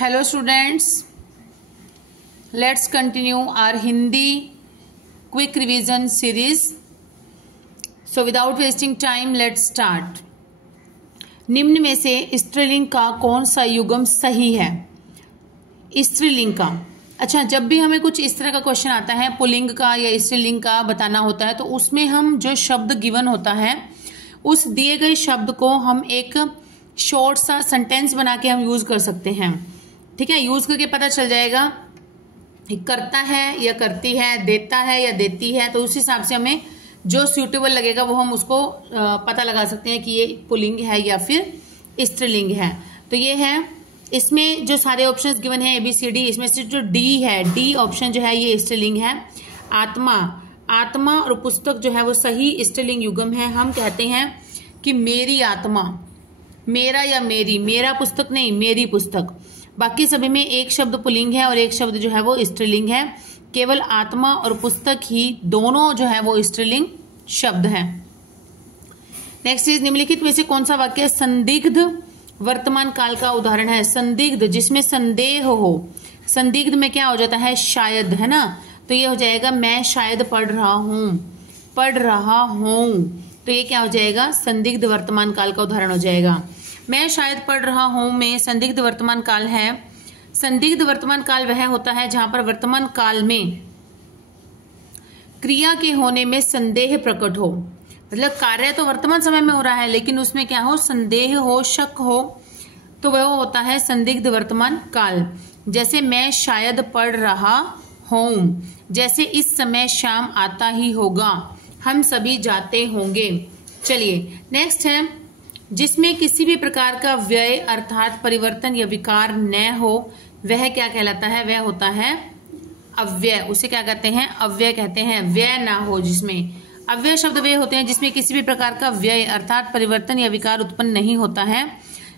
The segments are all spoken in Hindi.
Hello students, let's continue our Hindi quick revision series. So without wasting time, let's start. निम्न में से स्त्रीलिंग का कौन सा युग्म सही है? स्त्रीलिंग का। अच्छा, जब भी हमें कुछ इस तरह का क्वेश्चन आता है पुल्लिंग का या स्त्रीलिंग का बताना होता है तो उसमें हम जो शब्द गिवन होता है उस दिए गए शब्द को हम एक शॉर्ट सा सेंटेंस बना के हम यूज कर सकते हैं। ठीक है, यूज करके पता चल जाएगा करता है या करती है, देता है या देती है, तो उस हिसाब से हमें जो सूटेबल लगेगा वो हम उसको पता लगा सकते हैं कि ये पुल्लिंग है या फिर स्त्रीलिंग है। तो ये है, इसमें जो सारे ऑप्शंस गिवन है ABCD, इसमें से जो D है, D ऑप्शन जो है ये स्त्रीलिंग है। आत्मा और पुस्तक जो है वो सही स्त्रीलिंग युग्म है। हम कहते हैं कि मेरी आत्मा, मेरा या मेरी, मेरा पुस्तक नहीं, मेरी पुस्तक। बाकी सभी में एक शब्द पुल्लिंग है और एक शब्द जो है वो स्त्रीलिंग है। केवल आत्मा और पुस्तक ही दोनों जो है वो स्त्रीलिंग शब्द है। नेक्स्ट इज, निम्नलिखित में से कौन सा वाक्य संदिग्ध वर्तमान काल का उदाहरण है? संदिग्ध जिसमें संदेह हो, संदिग्ध में क्या हो जाता है? शायद, है ना। तो ये हो जाएगा मैं शायद पढ़ रहा हूं, पढ़ रहा हूं। तो ये क्या हो जाएगा? संदिग्ध वर्तमान काल का उदाहरण हो जाएगा। मैं शायद पढ़ रहा हूं में संदिग्ध वर्तमान काल है। संदिग्ध वर्तमान काल वह होता है जहां पर वर्तमान काल में क्रिया के होने में संदेह प्रकट हो। मतलब कार्य तो वर्तमान समय में हो रहा है लेकिन उसमें क्या हो? संदेह हो, शक हो, तो वह होता है संदिग्ध वर्तमान काल। जैसे मैं शायद पढ़ रहा हूं, जैसे इस समय शाम आता ही होगा, हम सभी जाते होंगे। चलिए नेक्स्ट है, जिसमें किसी भी प्रकार का व्यय अर्थात परिवर्तन या विकार न हो वह क्या कहलाता है? वह होता है अव्यय। उसे क्या कहते हैं? अव्यय कहते हैं। व्यय ना हो जिसमें, अव्यय शब्द वे होते हैं जिसमें किसी भी प्रकार का व्यय अर्थात परिवर्तन या विकार उत्पन्न नहीं होता है,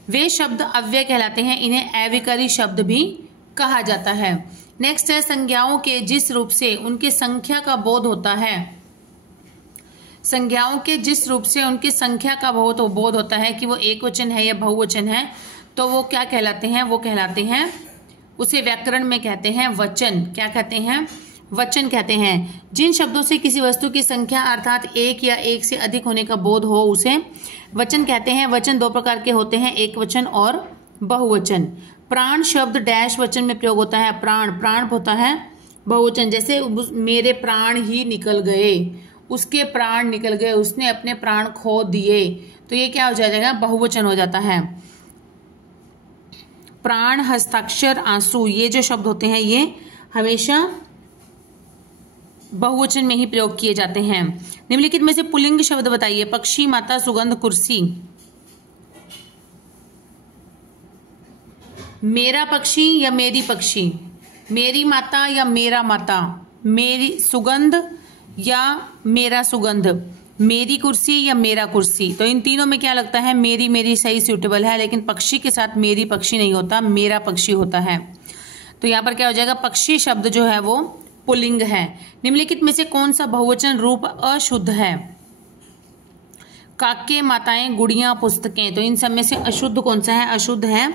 वे शब्द अव्यय कहलाते हैं। इन्हें अविकारी शब्द भी कहा जाता है। नेक्स्ट है, संज्ञाओं के जिस रूप से उनकी संख्या का बोध होता है, संज्ञाओं के जिस रूप से उनकी संख्या का बोध होता है कि वो एक वचन है या बहुवचन है, तो वो क्या कहलाते हैं? वो कहलाते हैं, उसे व्याकरण में कहते हैं वचन। क्या कहते हैं? वचन कहते हैं। जिन शब्दों से किसी वस्तु की संख्या अर्थात एक या एक से अधिक होने का बोध हो उसे वचन कहते हैं। वचन दो प्रकार के होते हैं, एक वचन और बहुवचन। प्राण शब्द डैश वचन में प्रयोग होता है। प्राण, प्राण होता है बहुवचन। जैसे मेरे प्राण ही निकल गए, उसके प्राण निकल गए, उसने अपने प्राण खो दिए, तो ये क्या हो जाएगा? बहुवचन हो जाता है। प्राण, हस्ताक्षर, आंसू, ये जो शब्द होते हैं ये हमेशा बहुवचन में ही प्रयोग किए जाते हैं। निम्नलिखित में से पुल्लिंग शब्द बताइए। पक्षी, माता, सुगंध, कुर्सी। मेरा पक्षी या मेरी पक्षी, मेरी माता या मेरा माता, मेरी सुगंध या मेरा सुगंध, मेरी कुर्सी या मेरा कुर्सी। तो इन तीनों में क्या लगता है? मेरी, मेरी सही सूटेबल है, लेकिन पक्षी के साथ मेरी पक्षी नहीं होता, मेरा पक्षी होता है। तो यहाँ पर क्या हो जाएगा? पक्षी शब्द जो है वो पुल्लिंग है। निम्नलिखित में से कौन सा बहुवचन रूप अशुद्ध है? काके, माताएं, गुड़ियां, पुस्तकें। तो इन सब में से अशुद्ध कौन सा है? अशुद्ध है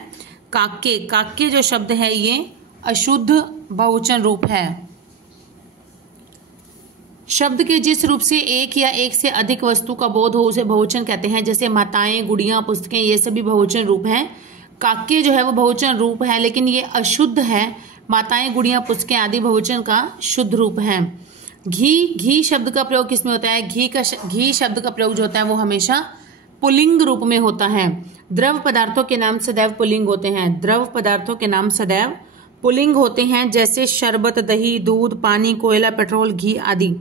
काके। काके जो शब्द है ये अशुद्ध बहुवचन रूप है। शब्द के जिस रूप से एक या एक से अधिक वस्तु का बोध हो उसे बहुवचन कहते हैं। जैसे माताएं, गुड़ियां, पुस्तकें, ये सभी बहुवचन रूप हैं। काके जो है वो बहुवचन रूप है लेकिन ये अशुद्ध है। माताएं, गुड़ियां, पुस्तकें आदि बहुवचन का शुद्ध रूप है। घी, घी शब्द का प्रयोग किसमें होता है? घी शब्द का प्रयोग जो होता है वो हमेशा पुल्लिंग रूप में होता है। द्रव पदार्थों के नाम सदैव पुल्लिंग होते हैं। द्रव पदार्थों के नाम सदैव पुल्लिंग होते हैं, जैसे शरबत, दही, दूध, पानी, कोयला, पेट्रोल, घी आदि।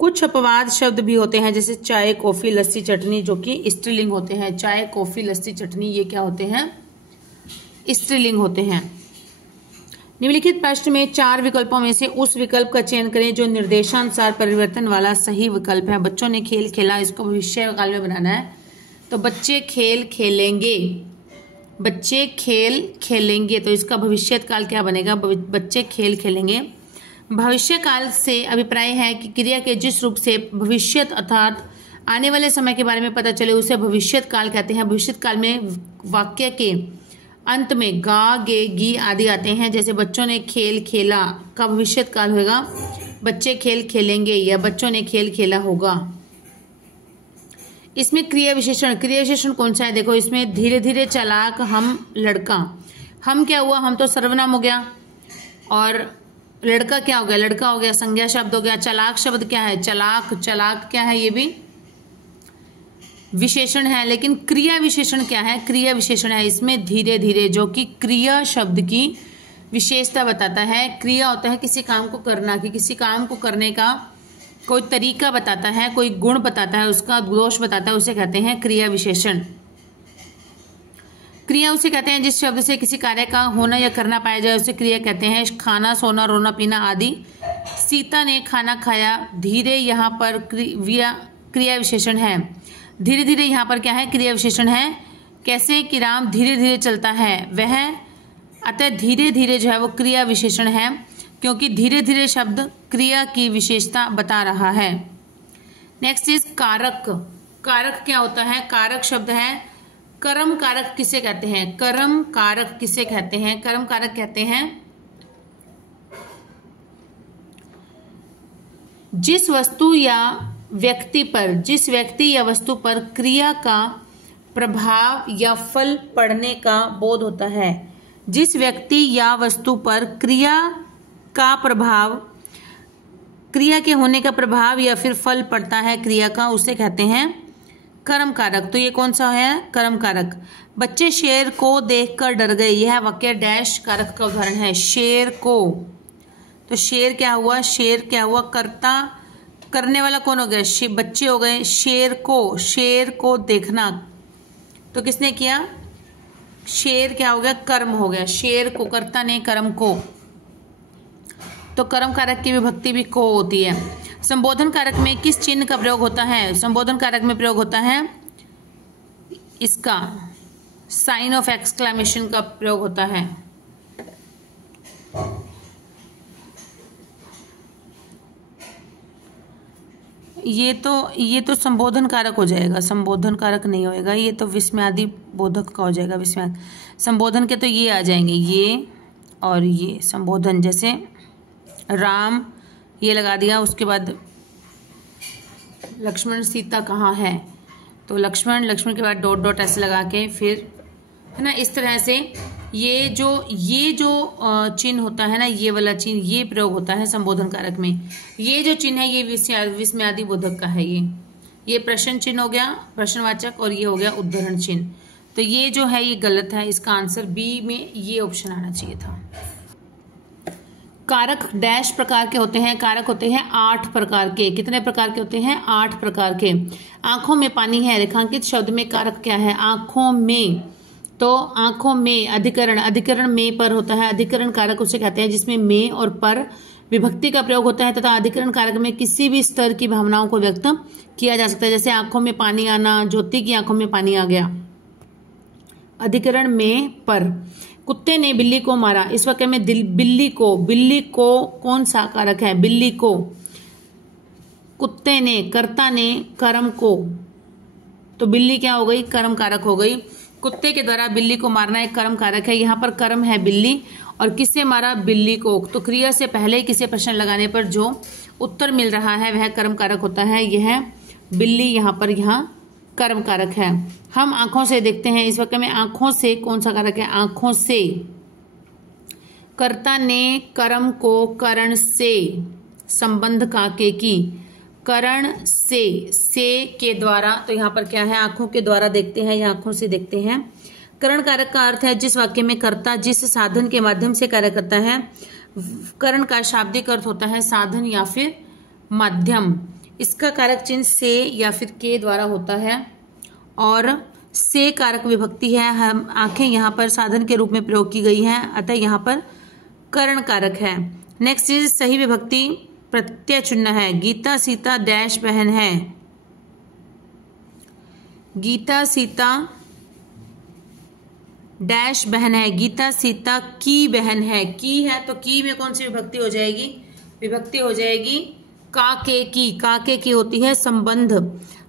कुछ अपवाद शब्द भी होते हैं जैसे चाय, कॉफी, लस्सी, चटनी, जो कि स्त्रीलिंग होते हैं। चाय, कॉफी, लस्सी, चटनी ये क्या होते हैं? स्त्रीलिंग होते हैं। निम्नलिखित प्रश्न में 4 विकल्पों में से उस विकल्प का चयन करें जो निर्देशानुसार परिवर्तन वाला सही विकल्प है। बच्चों ने खेल खेला, इसको भविष्य काल में बनाना है। तो बच्चे खेल खेलेंगे, बच्चे खेल खेलेंगे, तो इसका भविष्य काल क्या बनेगा? बच्चे खेल खेलेंगे। भविष्य काल से अभिप्राय है कि क्रिया के जिस रूप से भविष्यत अर्थात आने वाले समय के बारे में पता चले उसे भविष्यत काल कहते हैं। भविष्यत काल में वाक्य के अंत में गा, गे, गी आदि आते हैं। जैसे बच्चों ने खेल खेला का भविष्य काल होगा बच्चे खेल खेलेंगे या बच्चों ने खेल खेला होगा। इसमें क्रिया विशेषण कौन सा है? देखो इसमें धीरे धीरे चालाक हम लड़का, हम क्या हुआ? हम तो सर्वनाम हो गया और लड़का क्या हो गया? लड़का हो गया, संज्ञा शब्द हो गया। चालाक शब्द क्या है? चालाक क्या है? ये भी विशेषण है। लेकिन क्रिया विशेषण क्या है? क्रिया विशेषण है इसमें धीरे धीरे, जो कि क्रिया शब्द की विशेषता बताता है। क्रिया होता है किसी काम को करना, कि किसी काम को करने का कोई तरीका बताता है, कोई गुण बताता है, उसका दोष बताता है, उसे कहते हैं क्रिया विशेषण। क्रिया उसे कहते हैं जिस शब्द से किसी कार्य का होना या करना पाया जाए, उसे क्रिया कहते हैं। खाना, सोना, रोना, पीना आदि। सीता ने खाना खाया। धीरे यहाँ पर क्रिया विशेषण है। धीरे धीरे यहाँ पर क्या है? क्रिया विशेषण है। कैसे? कि राम धीरे धीरे चलता है वह, अतः धीरे धीरे जो है वो क्रिया विशेषण है, क्योंकि धीरे धीरे शब्द क्रिया की विशेषता बता रहा है। नेक्स्ट इज कारक। कारक क्या होता है? कारक शब्द है। कर्म कारक किसे कहते हैं? कर्म कारक किसे कहते हैं? कर्म कारक कहते हैं जिस वस्तु या व्यक्ति पर, जिस व्यक्ति या वस्तु पर क्रिया का प्रभाव या फल पड़ने का बोध होता है। जिस व्यक्ति या वस्तु पर क्रिया का प्रभाव, क्रिया के होने का प्रभाव या फिर फल पड़ता है क्रिया का, उसे कहते हैं कर्म कारक। तो ये कौन सा है? कर्म कारक। बच्चे शेर को देखकर डर गए। यह वाक्य डैश कारक का उदाहरण है। शेर को, तो शेर क्या हुआ? शेर क्या हुआ? कर्ता, करने वाला कौन हो गया? बच्चे हो गए। शेर को देखना, तो किसने किया? शेर क्या हो गया? कर्म हो गया। शेर को, कर्ता ने कर्म को, तो कर्म कारक की विभक्ति भी को होती है। संबोधन कारक में किस चिन्ह का प्रयोग होता है? संबोधन कारक में प्रयोग होता है इसका साइन ऑफ एक्सक्लेमेशन का प्रयोग होता है। ये तो संबोधन कारक हो जाएगा, संबोधन कारक नहीं होएगा, ये तो विस्मयादि बोधक का हो जाएगा। विस्मय संबोधन के तो ये आ जाएंगे, ये और ये संबोधन। जैसे राम ये लगा दिया, उसके बाद लक्ष्मण सीता कहाँ है, तो लक्ष्मण के बाद डॉट डॉट ऐसे लगा के फिर, है ना, इस तरह से ये जो चिन्ह होता है ना, ये वाला चिन्ह, ये प्रयोग होता है संबोधन कारक में। ये जो चिन्ह है ये विस्मयादि बोधक का है। ये प्रश्न चिन्ह हो गया, प्रश्नवाचक, और ये हो गया उद्धरण चिन्ह। तो ये जो है ये गलत है, इसका आंसर बी में ये ऑप्शन आना चाहिए था। कारक डैश प्रकार के होते हैं? कारक होते हैं 8 प्रकार के। कितने प्रकार के होते हैं? 8 प्रकार के। आंखों में पानी है, रेखांकित शब्द में कारक क्या है? आंखों में, तो आंखों में अधिकरण में पर होता है। अधिकरण कारक उसे कहते हैं जिसमें में और पर विभक्ति का प्रयोग होता है, तथा अधिकरण कारक में किसी भी स्तर की भावनाओं को व्यक्त किया जा सकता है। जैसे आंखों में पानी आना, ज्योति की आंखों में पानी आ गया। अधिकरण में पर। कुत्ते ने बिल्ली को मारा, इस वाक्य में बिल्ली को कौन सा कारक है? बिल्ली को। कुत्ते ने, कर्ता ने, कर्म को, तो बिल्ली क्या हो गई? कर्म कारक हो गई। कुत्ते के द्वारा बिल्ली को मारना एक कर्म कारक है। यहाँ पर कर्म है बिल्ली, और किससे मारा? बिल्ली को। तो क्रिया से पहले किसी प्रश्न लगाने पर जो उत्तर मिल रहा है वह कर्म कारक होता है। यह बिल्ली यहाँ कर्म कारक है। हम आंखों से देखते हैं, इस वाक्य में आंखों से कौन सा कारक है? आंखों से। कर्ता ने कर्म को करण से, संबंध काके की, करण से के द्वारा, तो यहाँ पर क्या है? आंखों के द्वारा देखते हैं या आंखों से देखते हैं। करण कारक का अर्थ है जिस वाक्य में कर्ता जिस साधन के माध्यम से कार्य करता है। करण का शाब्दिक अर्थ होता है साधन या फिर माध्यम। इसका कारक चिन्ह से या फिर के द्वारा होता है, और से कारक विभक्ति है। हम आंखें यहाँ पर साधन के रूप में प्रयोग की गई हैं, अतः यहाँ पर करण कारक है। नेक्स्ट इज सही विभक्ति प्रत्यय चुनना है। गीता सीता डैश बहन है। गीता सीता डैश बहन है। गीता सीता की बहन है। की है तो की में कौन सी विभक्ति हो जाएगी? विभक्ति हो जाएगी काके की। काके की होती है संबंध।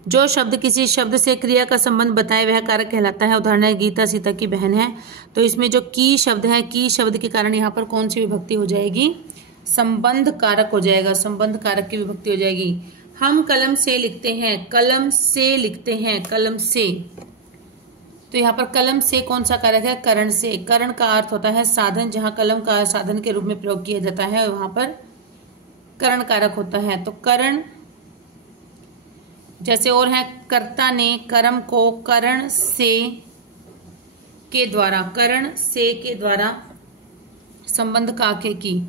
जो शब्द किसी शब्द से क्रिया का संबंध बताए वह कारक कहलाता है। उदाहरण है गीता सीता की बहन है, तो इसमें जो की शब्द है, की शब्द के कारण यहाँ पर कौन सी विभक्ति हो जाएगी? संबंध कारक हो जाएगा, संबंध कारक की विभक्ति हो जाएगी। हम कलम से लिखते हैं, कलम से लिखते हैं, कलम से, तो यहाँ पर कलम से कौन सा कारक है? करण से। करण का अर्थ होता है साधन, जहां कलम का साधन के रूप में प्रयोग किया जाता है वहां पर करण कारक होता है। तो करण, जैसे और है कर्ता ने कर्म को करण से के द्वारा, करण से के द्वारा संबंध का के की,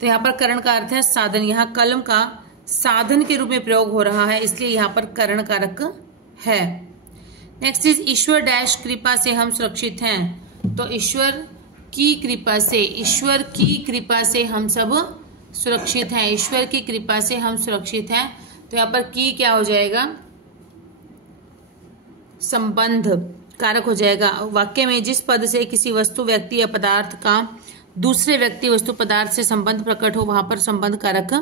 तो यहाँ पर करण का अर्थ है साधन, यहाँ कलम का साधन के रूप में प्रयोग हो रहा है, इसलिए यहाँ पर करण कारक है। नेक्स्ट इज ईश्वर डैश कृपा से हम सुरक्षित हैं। तो ईश्वर की कृपा से, ईश्वर की कृपा से हम सब सुरक्षित हैं, ईश्वर की कृपा से हम सुरक्षित हैं। तो यहाँ पर की क्या हो जाएगा? संबंध कारक हो जाएगा। वाक्य में जिस पद से किसी वस्तु, व्यक्ति या पदार्थ का दूसरे व्यक्ति, वस्तु, पदार्थ से संबंध प्रकट हो वहां पर संबंध कारक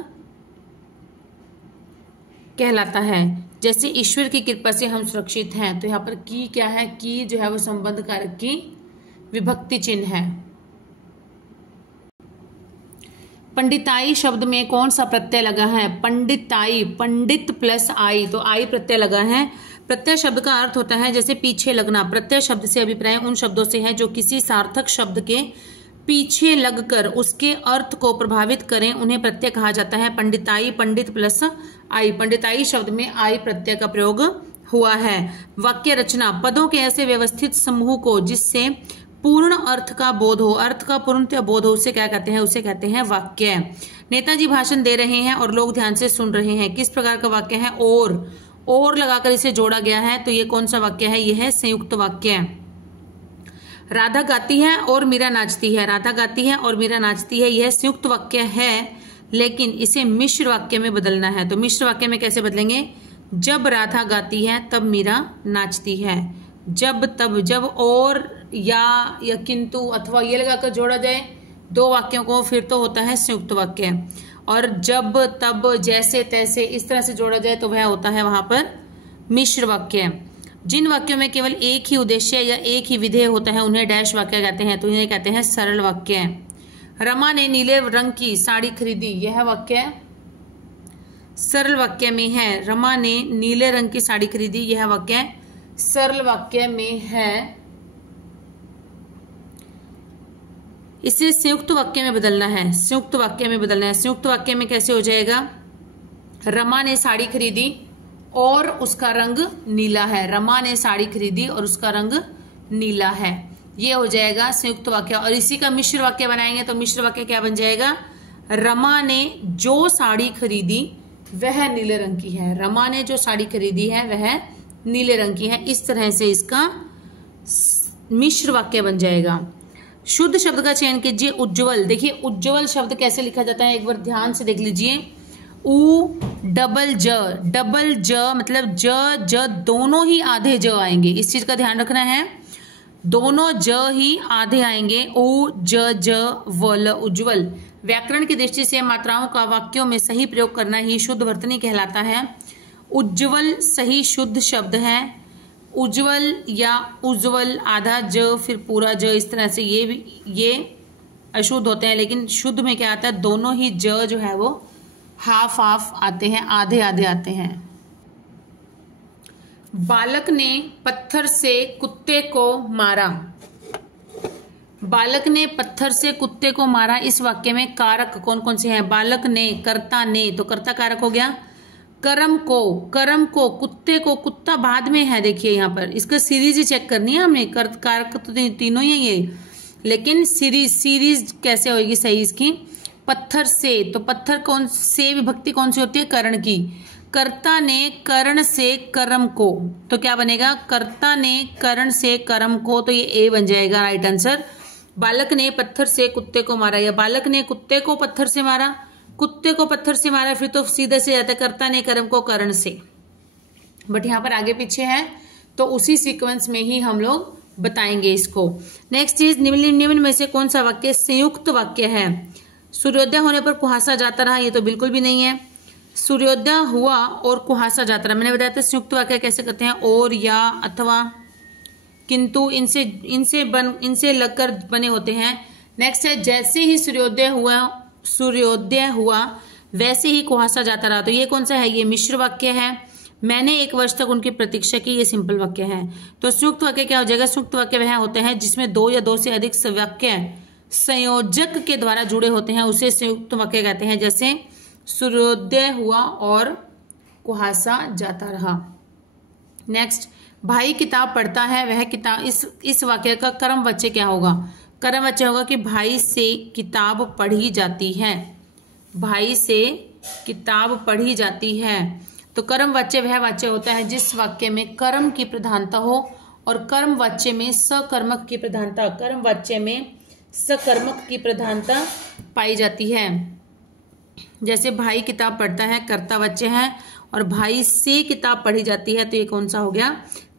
कहलाता है। जैसे ईश्वर की कृपा से हम सुरक्षित हैं, तो यहाँ पर की क्या है? की जो है वो संबंध कारक की विभक्ति चिन्ह है। पंडिताई शब्द में कौन सा प्रत्यय लगा है? पंडिताई, पंडित प्लस आई, तो आई प्रत्यय लगा है। प्रत्यय शब्द का अर्थ होता है जैसे पीछे लगना। प्रत्यय शब्द से अभिप्राय उन शब्दों से है जो किसी सार्थक शब्द के पीछे लगकर उसके अर्थ को प्रभावित करें, उन्हें प्रत्यय कहा जाता है। पंडिताई, पंडित प्लस आई, पंडिताई शब्द में आई प्रत्यय का प्रयोग हुआ है। वाक्य रचना, पदों के ऐसे व्यवस्थित समूह को जिससे पूर्ण अर्थ का बोध हो, अर्थ का पूर्णतः बोध हो, उसे क्या कहते हैं? उसे कहते हैं वाक्य। नेताजी भाषण दे रहे हैं और लोग ध्यान से सुन रहे हैं, किस प्रकार का वाक्य है? और लगाकर इसे जोड़ा गया है, तो ये कौन सा वाक्य है? यह है संयुक्त वाक्य। राधा गाती है और मीरा नाचती है, राधा गाती है और मीरा नाचती है, यह संयुक्त वाक्य है, लेकिन इसे मिश्र वाक्य में बदलना है। तो मिश्र वाक्य में कैसे बदलेंगे? जब राधा गाती है तब मीरा नाचती है, जब तब, जब और या किंतु अथवा ये लगाकर जोड़ा जाए दो वाक्यों को, फिर तो होता है संयुक्त वाक्य। और जब तब, जैसे तैसे, इस तरह से जोड़ा जाए तो वह होता है वहां पर मिश्र वाक्य। जिन वाक्यों में केवल एक ही उद्देश्य या एक ही विधेय होता है उन्हें डैश वाक्य कहते हैं, तो इन्हें कहते हैं सरल वाक्य। रमा ने नीले रंग की साड़ी खरीदी, यह वाक्य सरल वाक्य में है। रमा ने नीले रंग की साड़ी खरीदी, यह वाक्य सरल वाक्य में है। इसे संयुक्त वाक्य में बदलना है, संयुक्त वाक्य में बदलना है। संयुक्त वाक्य में कैसे हो जाएगा? रमा ने साड़ी खरीदी और उसका रंग नीला है, रमा ने साड़ी खरीदी और उसका रंग नीला है, ये हो जाएगा संयुक्त वाक्य। और इसी का मिश्र वाक्य बनाएंगे तो मिश्र वाक्य क्या बन जाएगा? रमा ने जो साड़ी खरीदी वह नीले रंग की है, रमा ने जो साड़ी खरीदी है वह नीले रंग की है। इस तरह से इसका मिश्र वाक्य बन जाएगा। शुद्ध शब्द का चयन कीजिए। उज्ज्वल, देखिए उज्ज्वल शब्द कैसे लिखा जाता है, एक बार ध्यान से देख लीजिए। उ डबल ज मतलब ज दोनों ही आधे ज आएंगे, इस चीज का ध्यान रखना है, दोनों ज ही आधे आएंगे। उ ज वल, उज्ज्वल। व्याकरण की दृष्टि से मात्राओं का वाक्यों में सही प्रयोग करना ही शुद्ध वर्तनी कहलाता है। उज्ज्वल सही शुद्ध शब्द है। उज्ज्वल या उज्ज्वल, आधा ज फिर पूरा ज, इस तरह से ये अशुद्ध होते हैं, लेकिन शुद्ध में क्या आता है? दोनों ही ज जो है वो हाफ हाफ आते हैं, आधे आधे आते हैं। बालक ने पत्थर से कुत्ते को मारा, बालक ने पत्थर से कुत्ते को मारा, इस वाक्य में कारक कौन कौन से हैं? बालक ने, कर्ता ने, तो कर्ता कारक हो गया। कर्म को, कुत्ते को, कुत्ता बाद में है, देखिए यहाँ पर इसका सीरीज ही चेक करनी है हमने। कारक तो तीनों ही है ये, लेकिन सीरीज कैसे होगी सही इसकी? पत्थर से, तो पत्थर कौन से विभक्ति कौन सी होती है? करण की। कर्ता ने करण से कर्म को, तो क्या बनेगा? कर्ता ने करण से कर्म को, तो ये ए बन जाएगा राइट आंसर। बालक ने पत्थर से कुत्ते को मारा, या बालक ने कुत्ते को पत्थर से मारा, कुत्ते को पत्थर से मारा, फिर तो सीधे से जाता है कर्ता ने कर्म को करण से, बट यहाँ पर आगे पीछे है तो उसी सीक्वेंस में ही हम लोग बताएंगे इसको। नेक्स्ट चीज, निम्न में से कौन सा वाक्य संयुक्त वाक्य है? सूर्योदय होने पर कुहासा जाता रहा, ये तो बिल्कुल भी नहीं है। सूर्योदय हुआ और कुहासा जाता रहा। मैंने बताया था संयुक्त वाक्य कैसे करते हैं, और, या, अथवा, किंतु, इनसे लगकर बने होते हैं। नेक्स्ट है जैसे ही सूर्योदय हुआ वैसे ही कुहासा जाता रहा। तो ये कौन सा है, ये मिश्र वाक्य है। मैंने 1 वर्ष तक उनकी प्रतीक्षा की, ये सिंपल वाक्य है। तो संयुक्त वाक्य क्या हो जाएगा, संयुक्त वाक्य वह होते हैं जिसमें 2 या 2 से अधिक वाक्य संयोजक के द्वारा जुड़े होते हैं, उसे संयुक्त वाक्य कहते हैं। जैसे सूर्योदय हुआ और कुहासा जाता रहा। नेक्स्ट, भाई किताब पढ़ता है, वह किताब, इस वाक्य का कर्म वाच्य क्या होगा, कर्म वाच्य होगा कि भाई से किताब पढ़ी जाती है, भाई से किताब पढ़ी जाती है। तो कर्म वाच्य वह वाच्य होता है जिस वाक्य में कर्म की प्रधानता हो और कर्म वाच्य में सकर्मक की प्रधानता, कर्म वाच्य में सकर्मक की प्रधानता पाई जाती है। जैसे भाई किताब पढ़ता है कर्ता वाच्य है, और भाई से किताब पढ़ी जाती है, तो ये कौन सा हो गया,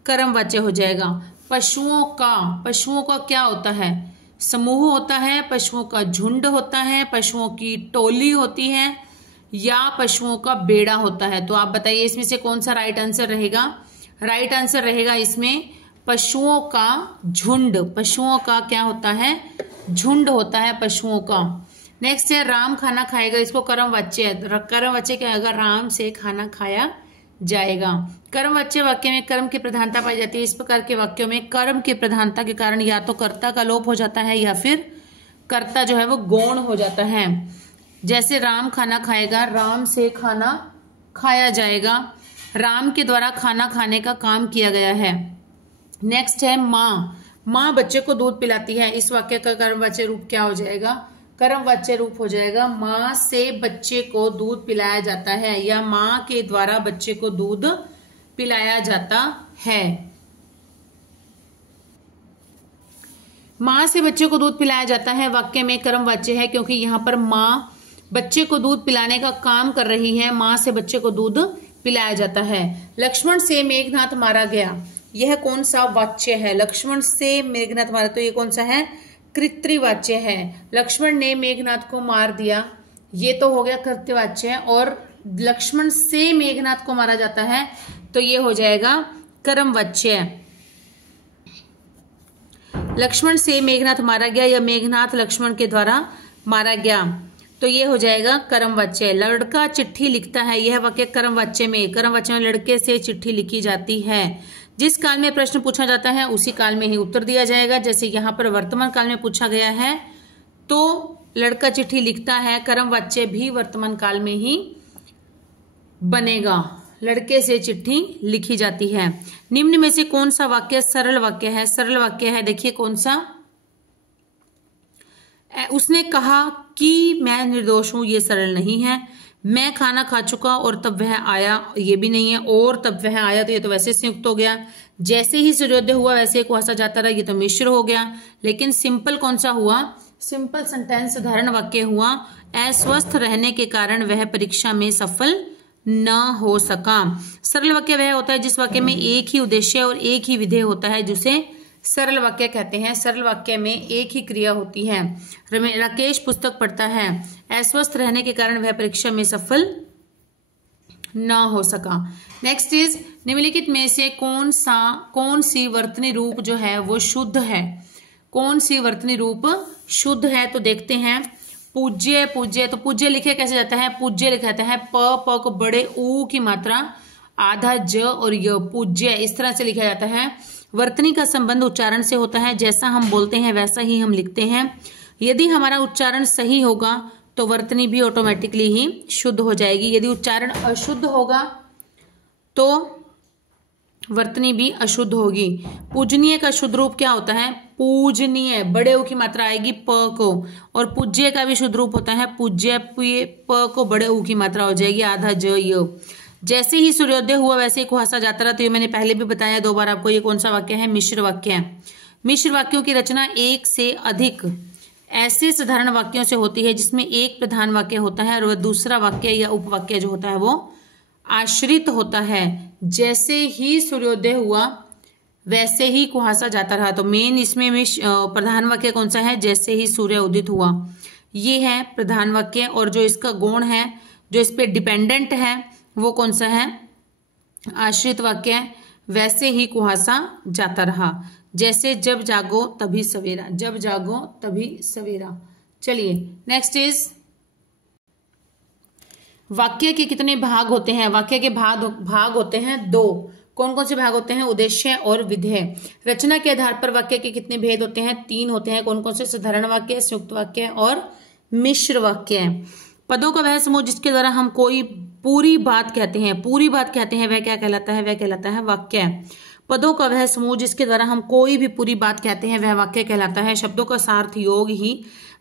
कर्म वाच्य हो जाएगा। पशुओं का क्या होता है, समूह होता है, पशुओं का झुंड होता है, पशुओं की टोली होती है, या पशुओं का बेड़ा होता है। तो आप बताइए इसमें से कौन सा राइट आंसर रहेगा। राइट आंसर रहेगा इसमें पशुओं का झुंड। पशुओं का क्या होता है, झुंड होता है पशुओं का। नेक्स्ट है राम खाना खाएगा, इसको कर्म वाच्य है। कर्म वाच्य क्या होगा, राम से खाना खाया जाएगा। कर्म वाच्य वाक्य में कर्म की प्रधानता पाई जाती है। इस प्रकार के वाक्यों में कर्म की प्रधानता के कारण या तो कर्ता का लोप हो जाता है या फिर कर्ता जो है वो गौण हो जाता है। जैसे राम खाना खाएगा, राम से खाना खाया जाएगा, राम के द्वारा खाना खाने का काम किया गया है। नेक्स्ट है माँ बच्चे को दूध पिलाती है, इस वाक्य का कर्मवाच्य रूप क्या हो जाएगा, कर्मवाच्य रूप हो जाएगा माँ से बच्चे को दूध पिलाया जाता है, या माँ के द्वारा बच्चे को दूध पिलाया जाता है। माँ से बच्चे को दूध पिलाया जाता है वाक्य में कर्मवाच्य है, क्योंकि यहाँ पर माँ बच्चे को दूध पिलाने का काम कर रही है, माँ से बच्चे को दूध पिलाया जाता है। लक्ष्मण से मेघनाथ मारा गया, यह कौन सा वाच्य है, लक्ष्मण से मेघनाथ मारा, तो ये कौन सा है, कृतवाच्य है। लक्ष्मण ने मेघनाथ को मार दिया, ये तो हो गया कृतवाच्य, और लक्ष्मण से मेघनाथ को मारा जाता है तो ये हो जाएगा कर्मवाच्य। लक्ष्मण से मेघनाथ मारा गया या मेघनाथ लक्ष्मण के द्वारा मारा गया, तो ये हो जाएगा कर्मवाच्य। लड़का चिट्ठी लिखता है, यह वाक्य कर्मवाच्य में लड़के से चिट्ठी लिखी जाती है। जिस काल में प्रश्न पूछा जाता है उसी काल में ही उत्तर दिया जाएगा। जैसे यहाँ पर वर्तमान काल में पूछा गया है तो लड़का चिट्ठी लिखता है, कर्मवाच्य भी वर्तमान काल में ही बनेगा, लड़के से चिट्ठी लिखी जाती है। निम्न में से कौन सा वाक्य सरल वाक्य है, सरल वाक्य है, देखिए कौन सा, उसने कहा कि मैं निर्दोष हूं, ये सरल नहीं है। मैं खाना खा चुका और तब वह आया, ये भी नहीं है। और तब वह आया, तो ये तो वैसे संयुक्त हो गया। जैसे ही सूर्योदय हुआ वैसे कुहासा जाता रहा, ये तो मिश्र हो गया। लेकिन सिंपल कौन सा हुआ, सिंपल सेंटेंस साधारण वाक्य हुआ। अस्वस्थ रहने के कारण वह परीक्षा में सफल न हो सका। सरल वाक्य वह होता है जिस वाक्य में एक ही उद्देश्य और एक ही विधेय होता है, जिसे सरल वाक्य कहते हैं। सरल वाक्य में एक ही क्रिया होती है। राकेश पुस्तक पढ़ता है, अस्वस्थ रहने के कारण वह परीक्षा में सफल न हो सका। नेक्स्ट इज, निम्नलिखित में से कौन सी वर्तनी रूप जो है वो शुद्ध है, कौन सी वर्तनी रूप शुद्ध है, तो देखते हैं। पूज्य, तो पूज्य लिखे कैसे जाता है, पूज्य लिखा जाता है प को बड़े ऊ की मात्रा आधा ज और य, पूज्य, इस तरह से लिखा जाता है। वर्तनी का संबंध उच्चारण से होता है, जैसा हम बोलते हैं वैसा ही हम लिखते हैं। यदि हमारा उच्चारण सही होगा तो वर्तनी भी ऑटोमेटिकली ही शुद्ध हो जाएगी। यदि उच्चारण अशुद्ध होगा तो वर्तनी भी अशुद्ध होगी। पूजनीय का शुद्ध रूप क्या होता है, पूजनीय, बड़े ऊ की मात्रा आएगी प को, और पूज्य का भी शुद्ध रूप होता है पूज्य, प को बड़े ऊ की मात्रा हो जाएगी आधा ज य। जैसे ही सूर्योदय हुआ वैसे ही कुहासा जाता रहा, तो ये मैंने पहले भी बताया 2 बार आपको। ये कौन सा वाक्य है, मिश्र वाक्य है। मिश्र वाक्यों की रचना एक से अधिक ऐसे साधारण वाक्यों से होती है जिसमें एक प्रधान वाक्य होता है और वह दूसरा वाक्य या उपवाक्य जो होता है वो आश्रित होता है। जैसे ही सूर्योदय हुआ वैसे ही कुहासा जाता रहा, तो मेन इसमें प्रधान वाक्य कौन सा है, जैसे ही सूर्य उदित हुआ, ये है प्रधान वाक्य। और जो इसका गौण है, जो इस पे डिपेंडेंट है वो कौन सा है, आश्रित वाक्य है। वैसे ही कुहासा जाता रहा, जैसे जब जागो तभी सवेरा, जब जागो तभी सवेरा। चलिए नेक्स्ट इज वाक्य के कितने भाग होते हैं। वाक्य के भाग होते हैं 2। कौन कौन से भाग होते हैं, उद्देश्य और विधेय। रचना के आधार पर वाक्य के कितने भेद होते हैं, 3 होते हैं। कौन कौन से, साधारण वाक्य, संयुक्त वाक्य और मिश्र वाक्य। पदों का वह समूह जिसके द्वारा हम कोई पूरी बात कहते हैं, पूरी बात कहते हैं, वह क्या कहलाता है, वह कहलाता है वाक्य। पदों का वह समूह जिसके द्वारा हम कोई भी पूरी बात कहते हैं वह वाक्य कहलाता है। शब्दों का सार्थ योग ही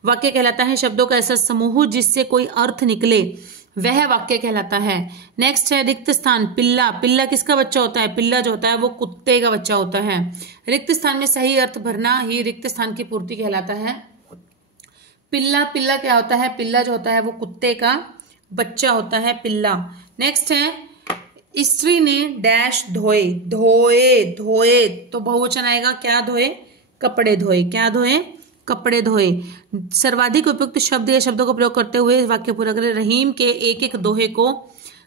वाक्य कहलाता है। शब्दों का ऐसा समूह जिससे कोई अर्थ निकले वह वाक्य कहलाता है। नेक्स्ट है रिक्त स्थान। पिल्ला, पिल्ला किसका बच्चा होता है, पिल्ला जो होता है वो कुत्ते का बच्चा होता है। रिक्त स्थान में सही अर्थ भरना ही रिक्त स्थान की पूर्ति कहलाता है। पिल्ला, पिल्ला क्या होता है, पिल्ला जो होता है वो कुत्ते का बच्चा होता है, पिल्ला। नेक्स्ट है स्त्री ने डैश धोए, धोए धोए तो बहुवचन आएगा, क्या धोए, कपड़े धोए, क्या धोए, कपड़े धोए। सर्वाधिक उपयुक्त शब्द या शब्दों का प्रयोग करते हुए वाक्य पूरा करें। रहीम के एक एक दोहे को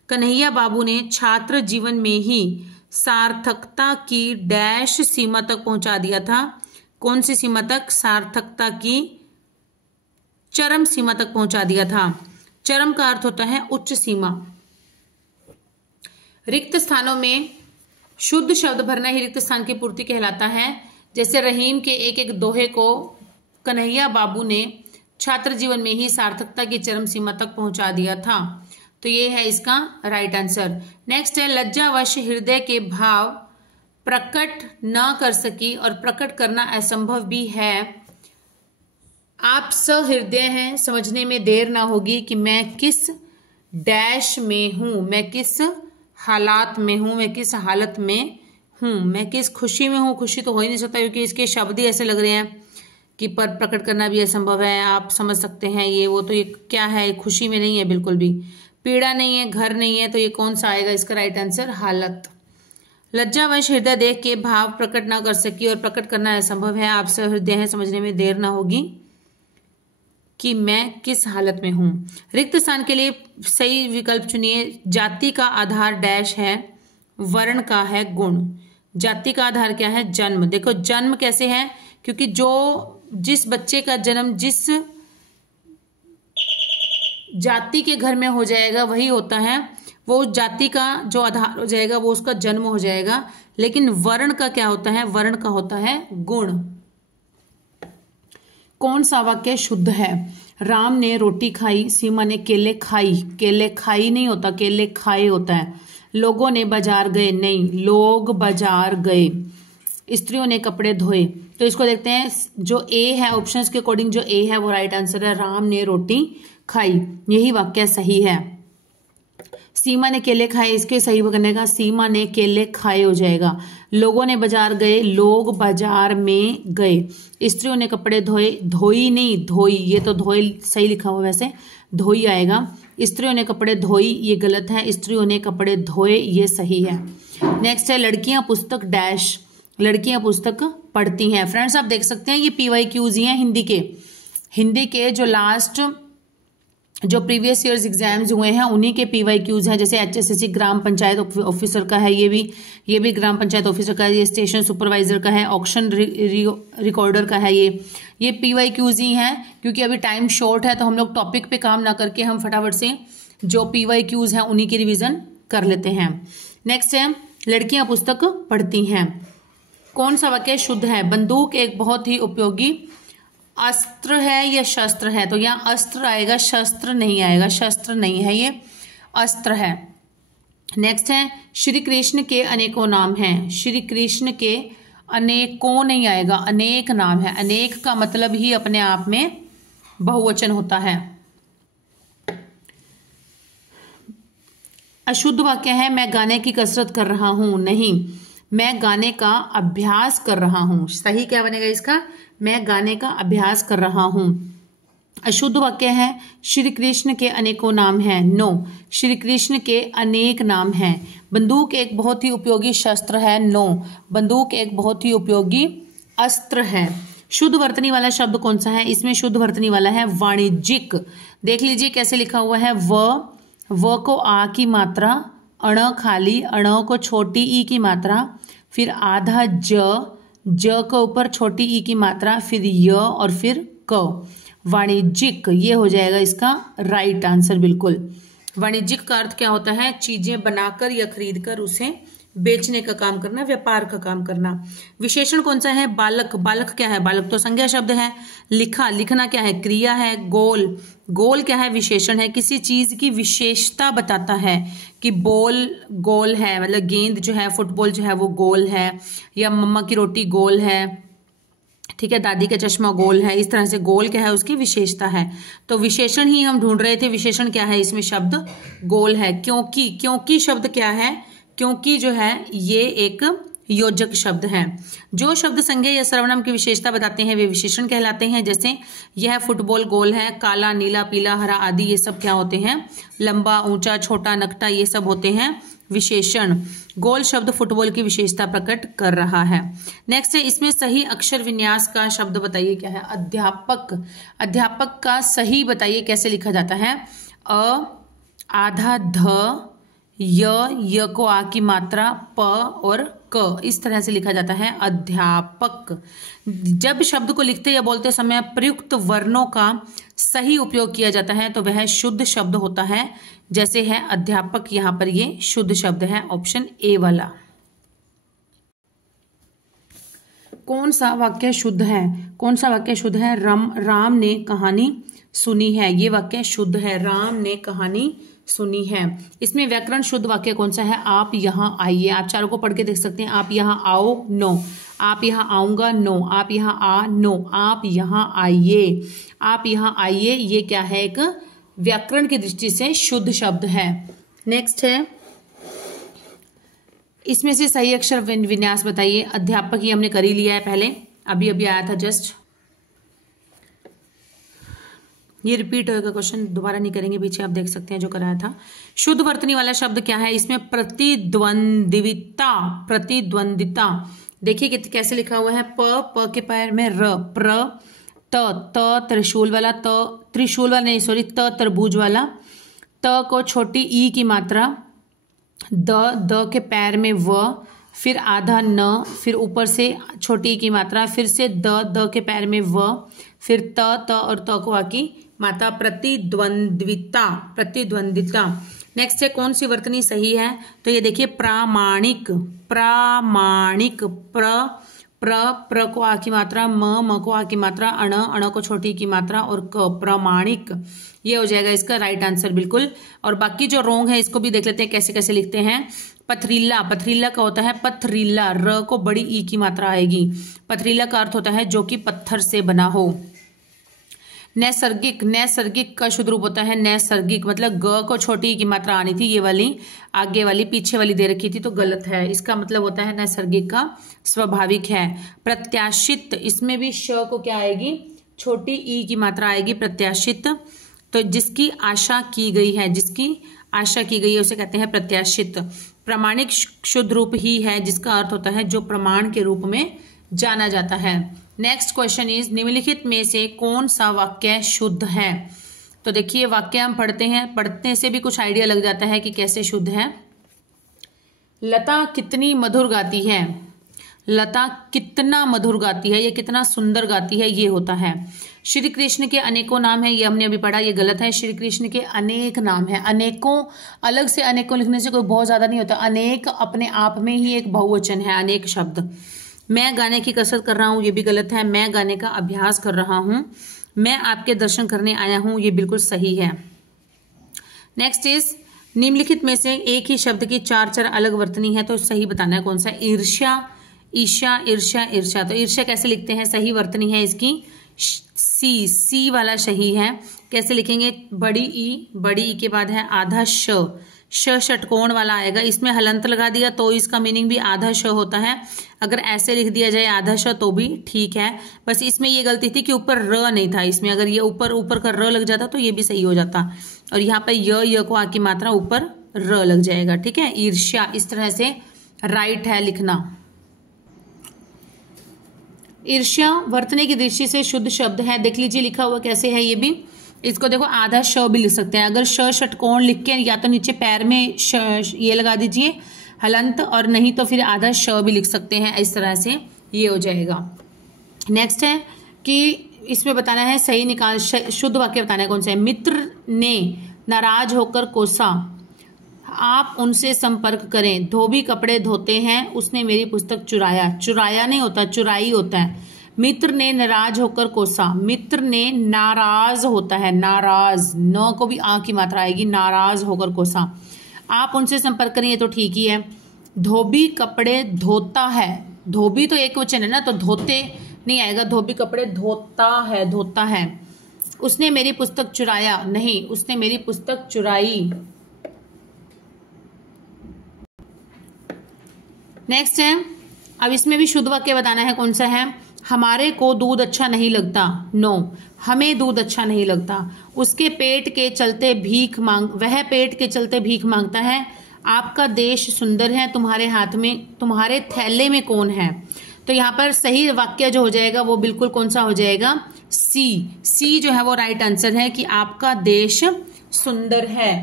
कन्हैया बाबू ने छात्र जीवन में ही सार्थकता की डैश सीमा तक पहुंचा दिया था। कौन सी सीमा तक, सार्थकता की चरम सीमा तक पहुंचा दिया था। चरम का अर्थ होता है उच्च सीमा। रिक्त स्थानों में शुद्ध शब्द भरना ही रिक्त स्थान की पूर्ति कहलाता है। जैसे रहीम के एक एक दोहे को कन्हैया बाबू ने छात्र जीवन में ही सार्थकता की चरम सीमा तक पहुंचा दिया था, तो ये है इसका राइट आंसर। नेक्स्ट है लज्जावश हृदय के भाव प्रकट न कर सकी और प्रकट करना असंभव भी है। आप सहृदय हैं, समझने में देर ना होगी कि मैं किस डैश में हूं, मैं किस हालात में हूं, मैं किस हालत में हूं, मैं किस खुशी में हूं। खुशी तो हो ही नहीं सकता क्योंकि इसके शब्द ही ऐसे लग रहे हैं कि पर प्रकट करना भी असंभव है। आप समझ सकते हैं ये वो, तो ये क्या है, खुशी में नहीं है बिल्कुल भी। पीड़ा नहीं है, घर नहीं है, तो ये कौन सा आएगा, इसका राइट आंसर हालत। लज्जावश हृदय देख के भाव प्रकट ना कर सकी और प्रकट करना असंभव है। आप सहृदय हैं, समझने में देर ना होगी कि मैं किस हालत में हूं। रिक्त स्थान के लिए सही विकल्प चुनिए। जाति का आधार डैश है, वर्ण का है गुण। जाति का आधार क्या है, जन्म। देखो जन्म कैसे है, क्योंकि जिस बच्चे का जन्म जिस जाति के घर में हो जाएगा वही होता है, वो जाति का जो आधार हो जाएगा वो उसका जन्म हो जाएगा। लेकिन वर्ण का क्या होता है, वर्ण का होता है गुण। कौन सा वाक्य शुद्ध है। राम ने रोटी खाई, सीमा ने केले खाई। केले खाई नहीं होता, केले खाए होता है। लोगों ने बाजार गए, नहीं, लोग बाजार गए। स्त्रियों ने कपड़े धोए। तो इसको देखते हैं, जो ए है ऑप्शंस के अकॉर्डिंग जो ए है वो राइट आंसर है। राम ने रोटी खाई, यही वाक्य सही है। सीमा ने केले खाए, इसके सही करने का सीमा ने केले खाए हो जाएगा। लोगों ने बाजार गए, लोग बाजार में गए। स्त्रियों ने कपड़े धोए, धोई नहीं धोई, ये तो धोई सही लिखा हुआ, वैसे धोई आएगा। स्त्रियों ने कपड़े धोई, ये गलत है। स्त्रियों ने कपड़े धोए, ये सही है। नेक्स्ट है लड़कियां पुस्तक डैश, लड़कियां पुस्तक पढ़ती हैं। फ्रेंड्स आप देख सकते हैं ये PYQs ही हैं हिंदी के जो लास्ट जो प्रीवियस ईयर्स एग्जाम्स हुए हैं उन्हीं के PYQs हैं। जैसे HSSC ग्राम पंचायत ऑफिसर का है, ये भी ग्राम पंचायत ऑफिसर का है। ये स्टेशन सुपरवाइजर का है, ऑक्शन रिकॉर्डर का है। ये PYQs ही हैं। क्योंकि अभी टाइम शॉर्ट है तो हम लोग टॉपिक पे काम ना करके हम फटाफट से जो PYQs हैं उन्हीं की रिविजन कर लेते हैं। नेक्स्ट है लड़कियां पुस्तक पढ़ती हैं। कौन सा वाक्य शुद्ध है। बंदूक एक बहुत ही उपयोगी अस्त्र है या शस्त्र है, तो यहाँ अस्त्र आएगा, शस्त्र नहीं आएगा। शस्त्र नहीं है, ये अस्त्र है। नेक्स्ट है श्री कृष्ण के अनेकों नाम हैं। श्री कृष्ण के अनेकों नहीं आएगा, अनेक नाम है। अनेक का मतलब ही अपने आप में बहुवचन होता है। अशुद्ध वाक्य है मैं गाने की कसरत कर रहा हूं, नहीं, मैं गाने का अभ्यास कर रहा हूं। सही क्या बनेगा इसका, मैं गाने का अभ्यास कर रहा हूं। अशुद्ध वाक्य है श्री कृष्ण के अनेकों नाम हैं, नो, श्री कृष्ण के अनेक नाम हैं। बंदूक एक बहुत ही उपयोगी शस्त्र है, नो, बंदूक एक बहुत ही उपयोगी अस्त्र है। शुद्ध वर्तनी वाला शब्द कौन सा है, इसमें शुद्ध वर्तनी वाला है वाणिज्यिक। देख लीजिए कैसे लिखा हुआ है, व व को आ की मात्रा, अण खाली, अण को छोटी ई की मात्रा, फिर आधा ज के ऊपर छोटी ई की मात्रा, फिर य और फिर क। वाणिज्यिक, ये हो जाएगा इसका राइट आंसर बिल्कुल। वाणिज्यिक का अर्थ क्या होता है? चीजें बनाकर या खरीदकर उसे बेचने का काम करना, व्यापार का काम करना। विशेषण कौन सा है? बालक। बालक क्या है? बालक तो संज्ञा शब्द है। लिखा, लिखना क्या है? क्रिया है। गोल, गोल क्या है? विशेषण है, किसी चीज की विशेषता बताता है कि बॉल गोल है, मतलब गेंद जो है, फुटबॉल जो है वो गोल है, या मम्मा की रोटी गोल है, ठीक है, दादी का चश्मा गोल है। इस तरह से गोल क्या है? उसकी विशेषता है। तो विशेषण ही हम ढूंढ रहे थे। विशेषण क्या है? इसमें शब्द गोल है। क्योंकि, क्योंकि शब्द क्या है? क्योंकि जो है ये एक योजक शब्द है। जो शब्द संज्ञा या सर्वनाम की विशेषता बताते हैं वे विशेषण कहलाते हैं। जैसे यह फुटबॉल गोल है, काला, नीला, पीला, हरा आदि ये सब क्या होते हैं? लंबा, ऊंचा, छोटा, नकटा, ये सब होते हैं विशेषण। गोल शब्द फुटबॉल की विशेषता प्रकट कर रहा है। नेक्स्ट है, इसमें सही अक्षर विन्यास का शब्द बताइए क्या है? अध्यापक। अध्यापक का सही बताइए कैसे लिखा जाता है? अ, आधा ध, य को आ की मात्रा, प और क, इस तरह से लिखा जाता है अध्यापक। जब शब्द को लिखते या बोलते समय प्रयुक्त वर्णों का सही उपयोग किया जाता है तो वह शुद्ध शब्द होता है। जैसे है अध्यापक, यहां पर ये शुद्ध शब्द है, ऑप्शन ए वाला। कौन सा वाक्य शुद्ध है? कौन सा वाक्य शुद्ध है? राम ने कहानी सुनी है, ये वाक्य शुद्ध है। राम ने कहानी सुनी है। इसमें व्याकरण शुद्ध वाक्य कौन सा है? आप यहाँ आइए। आप चारों को पढ़ के देख सकते हैं। आप यहाँ आओ, नो। आप यहाँ आऊंगा, नो। आप यहाँ आ, नो। आप यहाँ आइए, आप यहाँ आइए, ये क्या है? एक व्याकरण की दृष्टि से शुद्ध शब्द है। नेक्स्ट है, इसमें से सही अक्षर विन्यास बताइए। अध्यापक ये हमने कर ही लिया है पहले, अभी अभी आया था जस्ट। ये रिपीट होगा क्वेश्चन, दोबारा नहीं करेंगे, पीछे आप देख सकते हैं जो कराया था। शुद्ध वर्तनी वाला शब्द क्या है? इसमें प्रतिद्वंदिता। प्रतिद्वंदिता देखिए कैसे लिखा हुआ है? प के पैर में र, प्र, त त्रिशूल वाला, त्रिशूल वाला नहीं, सॉरी, तरबूज वाला, त को छोटी ई की मात्रा, द के पैर में व, फिर आधा न, फिर ऊपर से छोटी ई की मात्रा, फिर से द के पैर में व, फिर त और त को आ की मात्रा, प्रतिद्वंद्विता। प्रतिद्वंदिता। नेक्स्ट है, कौन सी वर्तनी सही है? तो ये देखिए, प्रामाणिक। प्रामाणिक, प्र को आ की मात्रा, म को आ की मात्रा, अण को छोटी की मात्रा और क, प्रामाणिक, ये हो जाएगा इसका राइट आंसर बिल्कुल। और बाकी जो रोंग है इसको भी देख लेते हैं कैसे कैसे लिखते हैं। पथरीला। पथरीला का होता है पथरीला, र को बड़ी ई की मात्रा आएगी। पथरीला का अर्थ होता है जो कि पत्थर से बना हो। नैसर्गिक। नैसर्गिक का शुद्ध रूप होता है नैसर्गिक, मतलब ग को छोटी की मात्रा आनी थी, ये वाली आगे वाली पीछे वाली दे रखी थी तो गलत है। इसका मतलब होता है नैसर्गिक का स्वाभाविक है। प्रत्याशित, इसमें भी श को क्या आएगी? छोटी ई की मात्रा आएगी। प्रत्याशित, तो जिसकी आशा की गई है, जिसकी आशा की गई है उसे कहते हैं प्रत्याशित। प्रामाणिक शुद्ध रूप ही है जिसका अर्थ होता है जो प्रमाण के रूप में जाना जाता है। नेक्स्ट क्वेश्चन इज, निम्नलिखित में से कौन सा वाक्य शुद्ध है? तो देखिए वाक्य हम पढ़ते हैं, पढ़ने से भी कुछ आइडिया लग जाता है कि कैसे शुद्ध है। लता कितनी मधुर गाती है। लता कितना मधुर गाती है, ये कितना सुंदर गाती है, ये होता है। श्री कृष्ण के अनेकों नाम है, ये हमने अभी पढ़ा, ये गलत है। श्री कृष्ण के अनेक नाम है। अनेकों अलग से अनेकों लिखने से कोई बहुत ज्यादा नहीं होता। अनेक अपने आप में ही एक बहुवचन है, अनेक शब्द। मैं गाने की कसरत कर रहा हूं, ये भी गलत है। मैं गाने का अभ्यास कर रहा हूं। मैं आपके दर्शन करने आया हूं, ये बिल्कुल सही है। नेक्स्ट इज, निम्नलिखित में से एक ही शब्द की चार चार अलग वर्तनी है तो सही बताना है कौन सा। ईर्ष्या, ईर्ष्या, ईर्ष्या, ईर्ष्या। तो ईर्ष्या कैसे लिखते हैं? सही वर्तनी है इसकी सी वाला सही है। कैसे लिखेंगे? बड़ी ई के बाद है आधा षटकोण वाला आएगा। इसमें हलंत लगा दिया तो इसका मीनिंग भी आधा श होता है। अगर ऐसे लिख दिया जाए आधा श तो भी ठीक है। बस इसमें ये गलती थी कि ऊपर र नहीं था। इसमें अगर ये ऊपर का र लग जाता तो ये भी सही हो जाता। और यहाँ पर य को आ की मात्रा ऊपर र लग जाएगा। ठीक है, ईर्ष्या इस तरह से राइट है लिखना। ईर्ष्या वर्तने की दृष्टि से शुद्ध शब्द है। देख लीजिए लिखा हुआ कैसे है। ये भी इसको देखो आधा श भी लिख सकते हैं। अगर श षटकोण लिख के या तो नीचे पैर में ये लगा दीजिए हलंत, और नहीं तो फिर आधा श भी लिख सकते हैं। इस तरह से ये हो जाएगा। नेक्स्ट है कि इसमें बताना है सही निकाल, शुद्ध वाक्य बताना है कौन सा है। मित्र ने नाराज होकर कोसा, आप उनसे संपर्क करें। धोबी कपड़े धोते हैं, उसने मेरी पुस्तक चुराया। चुराया नहीं होता, चुराई होता है। मित्र ने नाराज होकर कोसा, मित्र ने नाराज होता है, नाराज, न को भी आ की मात्रा आएगी, नाराज होकर कोसा। आप उनसे संपर्क करें, ये तो ठीक ही है। धोबी कपड़े धोता है, धोबी तो एक वचन है ना, तो धोते नहीं आएगा, धोबी कपड़े धोता है, धोता है। उसने मेरी पुस्तक चुराया, नहीं, उसने मेरी पुस्तक चुराई। नेक्स्ट है, अब इसमें भी शुद्ध वाक्य बताना है कौन सा है। हमारे को दूध अच्छा नहीं लगता, नो, हमें दूध अच्छा नहीं लगता। उसके पेट के चलते भीख मांग, वह पेट के चलते भीख मांगता है। आपका देश सुंदर है, तुम्हारे हाथ में, तुम्हारे थैले में कौन है। तो यहाँ पर सही वाक्य जो हो जाएगा वो बिल्कुल कौन सा हो जाएगा, सी। सी जो है वो राइट आंसर है कि आपका देश सुंदर है।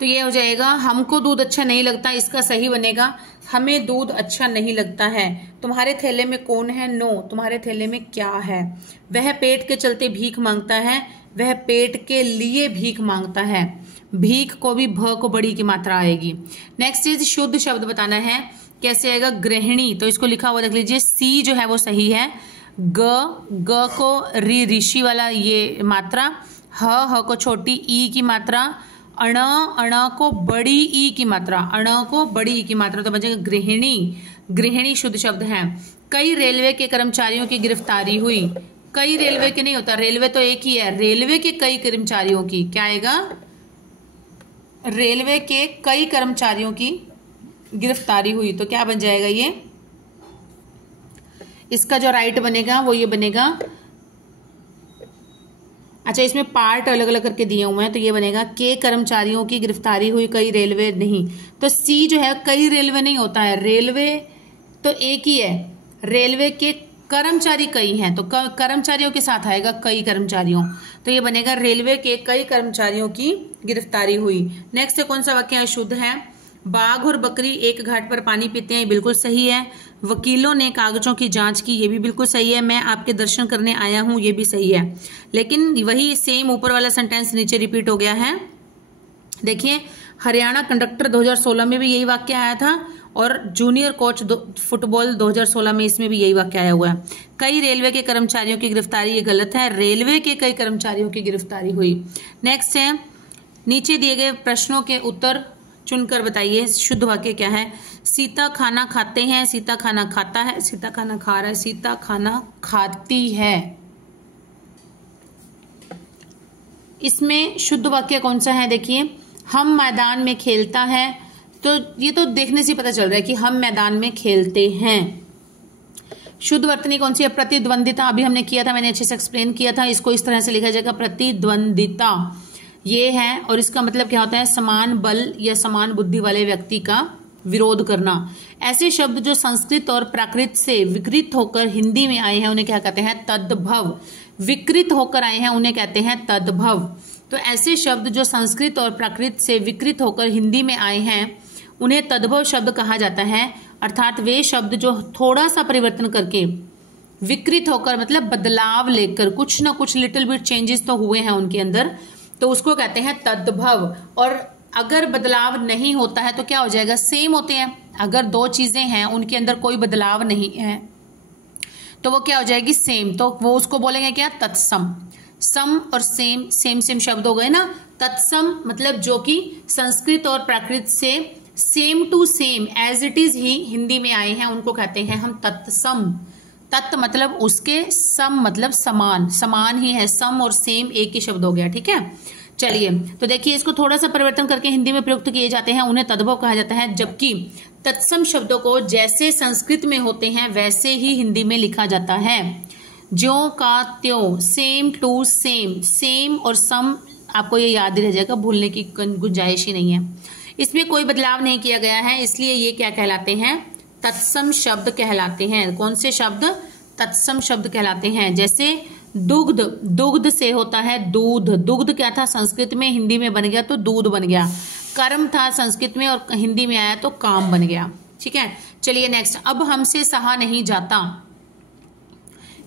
तो ये हो जाएगा हमको दूध अच्छा नहीं लगता, इसका सही बनेगा हमें दूध अच्छा नहीं लगता है। तुम्हारे थैले में कौन है, नो, तुम्हारे थैले में क्या है। वह पेट के चलते भीख मांगता है, वह पेट के लिए भीख मांगता है। भीख को भी भ को बड़ी की मात्रा आएगी। नेक्स्ट चीज शुद्ध शब्द बताना है, कैसे आएगा, गृहिणी। तो इसको लिखा हुआ देख लीजिए, सी जो है वो सही है। ग को ऋषि वाला ये मात्रा, ह को छोटी ई की मात्रा, अण को बड़ी ई की मात्रा, अण को बड़ी ई की मात्रा, तो बचेगा गृहिणी। गृहिणी शुद्ध शब्द है। कई रेलवे के कर्मचारियों की गिरफ्तारी हुई। कई रेलवे के नहीं होता, रेलवे तो एक ही है। रेलवे के कई कर्मचारियों की क्या आएगा, रेलवे के कई कर्मचारियों की गिरफ्तारी हुई। तो क्या बन जाएगा ये, इसका जो राइट बनेगा वो ये बनेगा, अच्छा इसमें पार्ट अलग अलग करके दिए हुए हैं, तो ये बनेगा के कर्मचारियों की गिरफ्तारी हुई, कई रेलवे नहीं। तो सी जो है कई रेलवे नहीं होता है, रेलवे तो एक ही है, रेलवे के कर्मचारी कई हैं, तो कर्मचारियों के साथ आएगा कई कर्मचारियों। तो ये बनेगा रेलवे के कई कर्मचारियों की गिरफ्तारी हुई। नेक्स्ट कौन सा वाक्य शुद्ध है। बाघ और बकरी एक घाट पर पानी पीते हैं, बिल्कुल सही है। वकीलों ने कागजों की जांच की, ये भी बिल्कुल सही है। मैं आपके दर्शन करने आया हूं, ये भी सही है। लेकिन वही सेम ऊपर वाला सेंटेंस नीचे रिपीट हो गया है। देखिए हरियाणा कंडक्टर 2016 में भी यही वाक्य आया था, और जूनियर कोच फुटबॉल 2016 में इसमें भी यही वाक्य आया हुआ है। कई रेलवे के कर्मचारियों की गिरफ्तारी, ये गलत है, रेलवे के कई कर्मचारियों की गिरफ्तारी हुई। नेक्स्ट है, नीचे दिए गए प्रश्नों के उत्तर चुनकर बताइए शुद्ध वाक्य क्या है। सीता खाना खाते हैं, सीता खाना खाता है, सीता खाना खा रहा है, सीता खाना खाती है। इसमें शुद्ध वाक्य कौन सा है, देखिए हम मैदान में खेलता है, तो ये तो देखने से पता चल रहा है कि हम मैदान में खेलते हैं। शुद्ध वर्तनी कौन सी है, प्रतिद्वंदिता, अभी हमने किया था, मैंने अच्छे से एक्सप्लेन किया था। इसको इस तरह से लिखा जाएगा प्रतिद्वंदिता, ये है, और इसका मतलब क्या होता है, समान बल या समान बुद्धि वाले व्यक्ति का विरोध करना। ऐसे शब्द जो संस्कृत और प्राकृत से विकृत होकर हिंदी में आए हैं उन्हें क्या कहते हैं, तद्भव। विकृत होकर आए हैं उन्हें कहते हैं तद्भव। तो ऐसे शब्द जो संस्कृत और प्राकृत से विकृत होकर हिंदी में आए हैं उन्हें तद्भव शब्द कहा जाता है। अर्थात वे शब्द जो थोड़ा सा परिवर्तन करके, विकृत होकर मतलब बदलाव लेकर, कुछ ना कुछ लिटिल बिट चेंजेस तो हुए हैं उनके अंदर, तो उसको कहते हैं तद्भव। और अगर बदलाव नहीं होता है तो क्या हो जाएगा, सेम होते हैं। अगर दो चीजें हैं उनके अंदर कोई बदलाव नहीं है तो वो क्या हो जाएगी, सेम, तो वो उसको बोलेंगे क्या, तत्सम। सम और सेम सेम सेम शब्द हो गए ना। तत्सम मतलब जो कि संस्कृत और प्राकृत से same to same as it is ही हिंदी में आए हैं उनको कहते हैं हम तत्सम। तत् मतलब उसके, सम मतलब समान, समान ही है, सम और सेम एक ही शब्द हो गया, ठीक है। चलिए तो देखिए इसको थोड़ा सा परिवर्तन करके हिंदी में प्रयुक्त किए जाते हैं, उन्हें तद्भव कहा जाता है। जबकि तत्सम शब्दों को जैसे संस्कृत में होते हैं वैसे ही हिंदी में लिखा जाता है, ज्यों का त्यों, सेम टू सेम। सेम और सम आपको ये याद ही रह जाएगा, भूलने की गुंजाइश ही नहीं है। इसमें कोई बदलाव नहीं किया गया है, इसलिए ये क्या कहलाते हैं, तत्सम शब्द कहलाते हैं। कौन से शब्द, तत्सम शब्द कहलाते हैं। जैसे दुग्ध, दुग्ध से होता है दूध। दुग्ध क्या था संस्कृत में, हिंदी में बन गया तो दूध बन गया। कर्म था संस्कृत में और हिंदी में आया तो काम बन गया। ठीक है, चलिए नेक्स्ट। अब हमसे सहा नहीं जाता,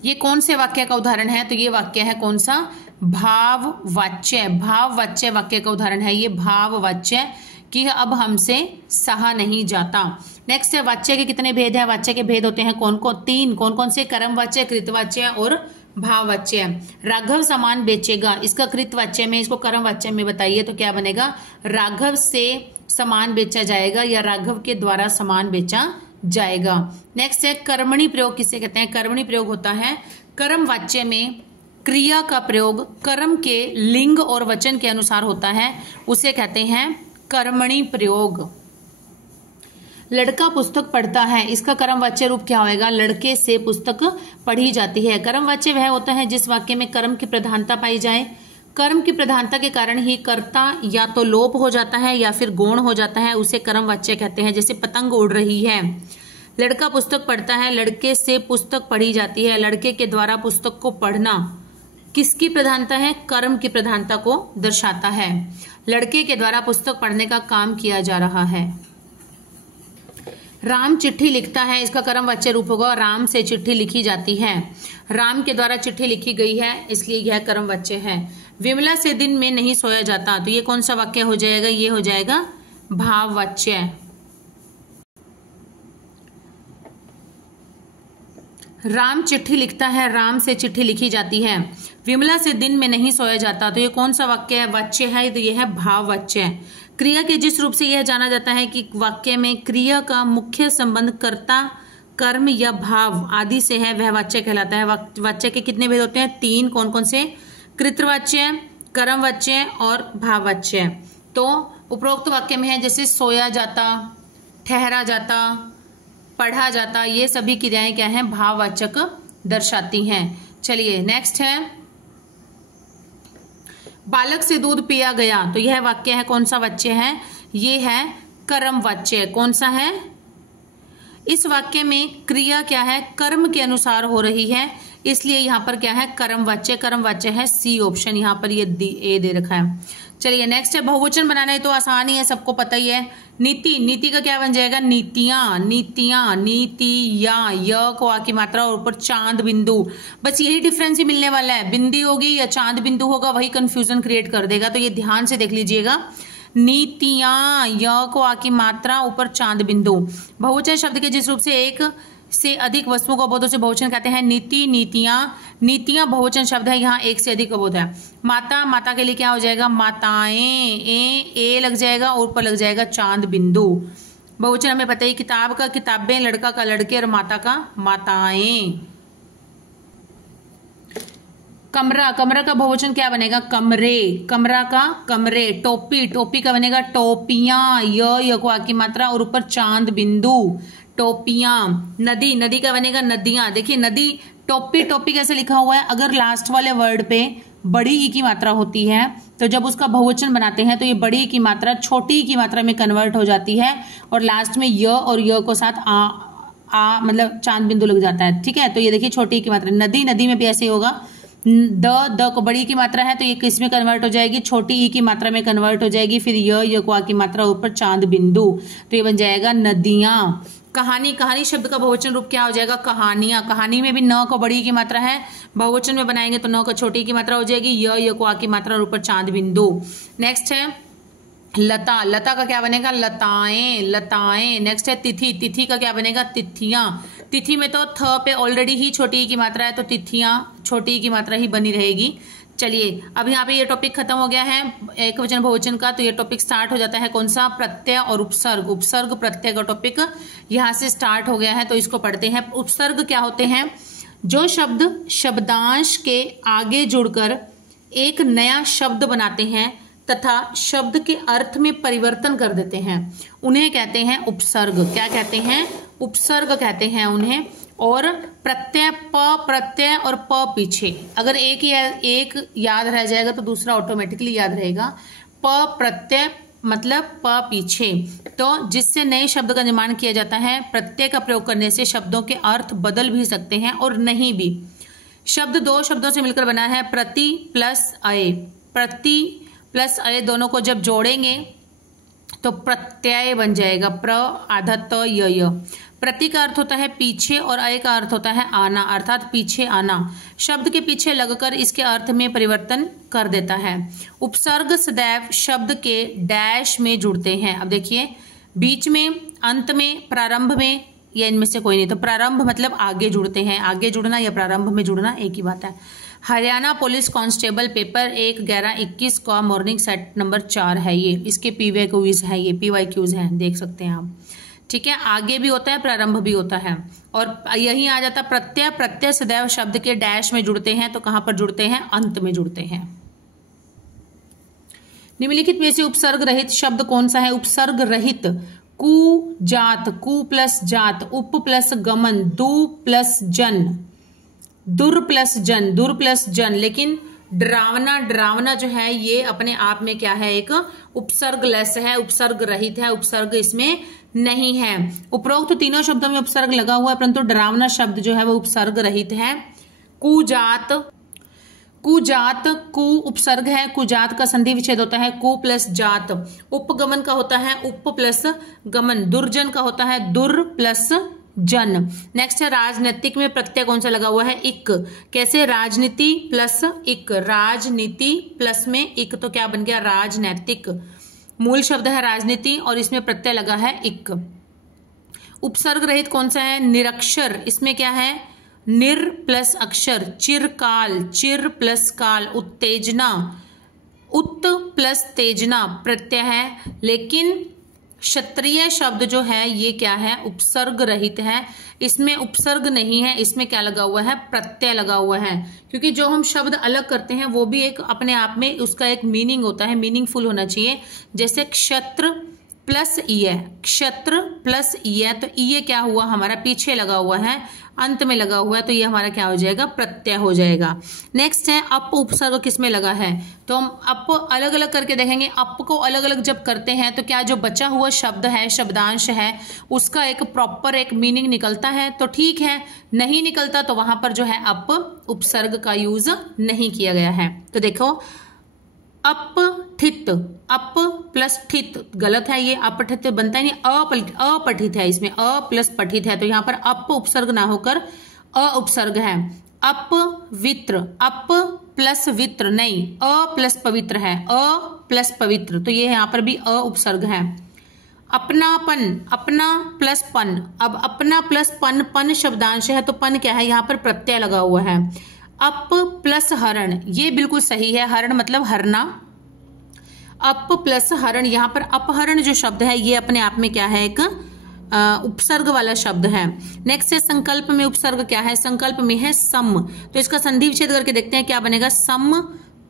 ये कौन से वाक्य का उदाहरण है? तो ये वाक्य है कौन सा? भाववाच्य। भाववाच्य वाक्य का उदाहरण है ये, भाववाच्य कि अब हमसे सहा नहीं जाता। नेक्स्ट है वाच्य के कितने भेद है? वाच्य के भेद होते हैं कौन कौन? 3। कौन कौन से? कर्मवाच्य, कृतवाच्य और भाववाच्य। राघव सामान बेचेगा, इसका कृतवाच्य में, इसको कर्मवाच्य में बताइए तो क्या बनेगा? राघव से सामान बेचा जाएगा या राघव के द्वारा सामान बेचा जाएगा। नेक्स्ट है कर्मणि प्रयोग, किसे कहते हैं? कर्मणि प्रयोग होता है कर्मवाच्य में क्रिया का प्रयोग कर्म के लिंग और वचन के अनुसार होता है, उसे कहते हैं कर्मणि प्रयोग। लड़का पुस्तक पढ़ता है, इसका कर्मवाच्य रूप क्या होएगा? लड़के से पुस्तक पढ़ी जाती है। कर्मवाच्य वह होता है जिस वाक्य में कर्म की प्रधानता पाई जाए। कर्म की प्रधानता के कारण ही कर्ता या तो लोप हो जाता है या फिर गौण हो जाता है, उसे कर्मवाच्य कहते हैं। जैसे पतंग उड़ रही है, लड़का पुस्तक पढ़ता है, लड़के से पुस्तक पढ़ी जाती है। लड़के के द्वारा पुस्तक को पढ़ना किसकी प्रधानता है? कर्म की प्रधानता को दर्शाता है। लड़के के द्वारा पुस्तक पढ़ने का काम किया जा रहा है। राम चिट्ठी लिखता है, इसका कर्मवाच्य रूप होगा राम से चिट्ठी लिखी जाती है। राम के द्वारा चिट्ठी लिखी गई है, इसलिए यह कर्मवाच्य है। विमला से दिन में नहीं सोया जाता, तो ये कौन सा वाक्य हो जाएगा? ये हो जाएगा भाववाच्य। राम चिट्ठी लिखता है, राम से चिट्ठी लिखी जाती है। विमला से दिन में नहीं सोया जाता, तो ये कौन सा वाक्य है? वाच्य है, तो ये है भाववाच्य। क्रिया के जिस रूप से यह जाना जाता है कि वाक्य में क्रिया का मुख्य संबंध कर्ता, कर्म या भाव आदि से है, वह वाच्य कहलाता है। वाच्य के कितने भेद होते हैं? 3। कौन कौन से? कृतवाच्य, कर्मवाच्य और भाववाच्य। तो उपरोक्त वाक्य में है जैसे सोया जाता, ठहरा जाता, पढ़ा जाता, ये सभी क्रियाएं क्या हैं? भाववाचक दर्शाती हैं। चलिए नेक्स्ट है बालक से दूध पिया गया, तो यह वाक्य है कौन सा वाच्य है? ये है कर्मवाच्य। कौन सा है? इस वाक्य में क्रिया क्या है? कर्म के अनुसार हो रही है, इसलिए यहाँ पर क्या है? कर्मवाच्य। कर्मवाच्य है सी ऑप्शन, यहाँ पर ये ए दे रखा है। चलिए नेक्स्ट है बहुवचन बनाना है तो आसान ही है, सबको पता ही है। नीति, नीति का क्या बन जाएगा? नीतियां, नीतियां, नीतियां, य को आ की मात्रा और ऊपर चांद बिंदु। बस यही डिफरेंस ही मिलने वाला है, बिंदी होगी या चांद बिंदु होगा, वही कंफ्यूजन क्रिएट कर देगा। तो ये ध्यान से देख लीजिएगा, नीतियां, य को आ की मात्रा ऊपर चांद बिंदु। बहुवचन शब्द के जिस रूप से एक से अधिक वस्तुओं का अबोध से बहुवचन कहते हैं। नीति, नीतियां, नीतियां बहुवचन शब्द है, यहाँ एक से अधिक अबोध है। माता, माता के लिए क्या हो जाएगा? माताएं, ए लग जाएगा और ऊपर लग जाएगा चांद बिंदु। बहुवचन हमें पता ही, किताब का किताबें, लड़का का लड़के और माता का माताएं। कमरा, कमरा का बहुवचन क्या बनेगा? कमरे, कमरा का कमरे। टोपी, टोपी का बनेगा टोपियां, य को आ की मात्रा और ऊपर चांद बिंदु, टोपियां। नदी, नदी का बनेगा नदियां। देखिए नदी, टोपी, टोपी कैसे लिखा हुआ है? अगर लास्ट वाले वर्ड पे बड़ी ई की मात्रा होती है तो जब उसका बहुवचन बनाते हैं तो ये बड़ी की मात्रा छोटी की मात्रा में कन्वर्ट हो जाती है और लास्ट में य और य को साथ आ मतलब चांद बिंदु लग जाता है। ठीक है, तो ये देखिए छोटी की मात्रा। नदी, नदी में भी ऐसे होगा, द को बड़ी की मात्रा है तो ये किस में कन्वर्ट हो जाएगी? छोटी ई की मात्रा में कन्वर्ट हो जाएगी। फिर य को आ की मात्रा ऊपर चांद बिंदु, तो ये बन जाएगा नदियां। कहानी, कहानी शब्द का बहुवचन रूप क्या हो जाएगा? कहानियां। कहानी में भी न को बड़ी की मात्रा है, बहुवचन में बनाएंगे तो न को छोटी की मात्रा हो जाएगी, य को आ की मात्रा और ऊपर चांद बिंदु। नेक्स्ट है लता, लता का क्या बनेगा? लताएं, लताएं। नेक्स्ट है तिथि, तिथि का क्या बनेगा? तिथियां। तिथि में तो थ पे ऑलरेडी ही छोटी की मात्रा है तो तिथियां छोटी की मात्रा ही बनी रहेगी। चलिए अब यहाँ पे ये टॉपिक खत्म हो गया है एक वचन बहुवचन का, तो ये टॉपिक स्टार्ट हो जाता है कौन सा? प्रत्यय और उपसर्ग। उपसर्ग प्रत्यय का टॉपिक यहाँ से स्टार्ट हो गया है, तो इसको पढ़ते हैं। उपसर्ग क्या होते हैं? जो शब्द शब्दांश के आगे जुड़कर एक नया शब्द बनाते हैं तथा शब्द के अर्थ में परिवर्तन कर देते हैं, उन्हें कहते हैं उपसर्ग। क्या कहते हैं? उपसर्ग कहते हैं उन्हें। और प्रत्यय, प प्रत्यय और प पीछे, अगर एक याद रह जाएगा तो दूसरा ऑटोमेटिकली याद रहेगा। प प्रत्यय मतलब प पीछे, तो जिससे नए शब्द का निर्माण किया जाता है। प्रत्यय का प्रयोग करने से शब्दों के अर्थ बदल भी सकते हैं और नहीं भी। शब्द दो शब्दों से मिलकर बना है, प्रति प्लस अय। प्रति प्लस अय दोनों को जब जोड़ेंगे तो प्रत्यय बन जाएगा, प्र आधा त य। प्रति का अर्थ होता है पीछे और अय का अर्थ होता है आना, अर्थात पीछे आना। शब्द के पीछे लगकर इसके अर्थ में परिवर्तन कर देता है। उपसर्ग सदैव शब्द के डैश में जुड़ते हैं। अब देखिए, बीच में, अंत में, प्रारंभ में, या इनमें से कोई नहीं। तो प्रारंभ मतलब आगे जुड़ते हैं, आगे जुड़ना या प्रारंभ में जुड़ना एक ही बात है। हरियाणा पुलिस कांस्टेबल पेपर 1/11/21 का मॉर्निंग सेट नंबर 4 है ये। इसके पीवाई क्यूज है, ये पीवाई क्यूज है, देख सकते हैं आप। ठीक है, आगे भी होता है, प्रारंभ भी होता है। और यही आ जाता प्रत्यय। प्रत्यय सदैव शब्द के डैश में जुड़ते हैं, तो कहां पर जुड़ते हैं? अंत में जुड़ते हैं। निम्नलिखित में से उपसर्ग रहित शब्द कौन सा है? उपसर्ग रहित, कु जात, कु प्लस जात, उप प्लस गमन, दु प्लस जन, दुर प्लस जन, दुर प्लस जन। लेकिन डरावना, डरावना जो है ये अपने आप में क्या है? एक उपसर्ग लेस है, उपसर्ग रहित है, उपसर्ग इसमें नहीं है। उपरोक्त तीनों शब्दों में उपसर्ग लगा हुआ है, परंतु डरावना शब्द जो है वो उपसर्ग रहित है। कुजात, कुजात, कु उपसर्ग है, कुजात का संधि विच्छेद होता है कु प्लस जात। उपगमन का होता है उप प्लस गमन। दुर्जन का होता है दुर प्लस जन। नेक्स्ट है राजनीतिक में प्रत्यय कौन सा लगा हुआ है? इक। कैसे? राजनीति प्लस इक, राजनीति प्लस में इक, तो क्या बन गया? राजनैतिक। मूल शब्द है राजनीति और इसमें प्रत्यय लगा है इक। उपसर्ग रहित कौन सा है? निरक्षर। इसमें क्या है? निर प्लस अक्षर। चिरकाल, चिर प्लस काल। उत्तेजना, उत प्लस तेजना प्रत्यय है। लेकिन क्षत्रिय शब्द जो है ये क्या है? उपसर्ग रहित है। इसमें उपसर्ग नहीं है, इसमें क्या लगा हुआ है? प्रत्यय लगा हुआ है। क्योंकि जो हम शब्द अलग करते हैं वो भी एक अपने आप में उसका एक मीनिंग होता है, मीनिंगफुल होना चाहिए। जैसे क्षत्र प्लस ईय, क्षत्र प्लस ईय, तो ईय क्या हुआ? हमारा पीछे लगा हुआ है, अंत में लगा हुआ है, तो ये हमारा क्या हो जाएगा? प्रत्यय हो जाएगा। नेक्स्ट है अप उपसर्ग किसमें लगा है? तो हम अप अलग अलग करके देखेंगे। अप को अलग अलग जब करते हैं तो क्या जो बचा हुआ शब्द है, शब्दांश है, उसका एक प्रॉपर एक मीनिंग निकलता है? तो ठीक है, नहीं निकलता तो वहां पर जो है अप उपसर्ग का यूज नहीं किया गया है। तो देखो, अपठित, अप प्लस ठित गलत है, ये अपठित बनता है नहीं, अपठित है, इसमें अ प्लस पठित है, तो यहां पर अप उपसर्ग ना होकर अ उपसर्ग है। अपवित्र, अप प्लस वित्र नहीं, अ प्लस पवित्र है, अ प्लस पवित्र, तो ये यहां पर भी अ उपसर्ग है। अपनापन, अपना प्लस पन। अब अपना प्लस पन, पन शब्दांश है, तो पन क्या है? यहां पर प्रत्यय लगा हुआ है। अप प्लस हरण, ये बिल्कुल सही है, हरण मतलब हरना। अप प्लस हरण, यहां पर अपहरण जो शब्द है ये अपने आप में क्या है? एक उपसर्ग वाला शब्द है। नेक्स्ट है संकल्प में उपसर्ग क्या है? संकल्प में है सम, तो इसका संधि विच्छेद करके देखते हैं क्या बनेगा? सम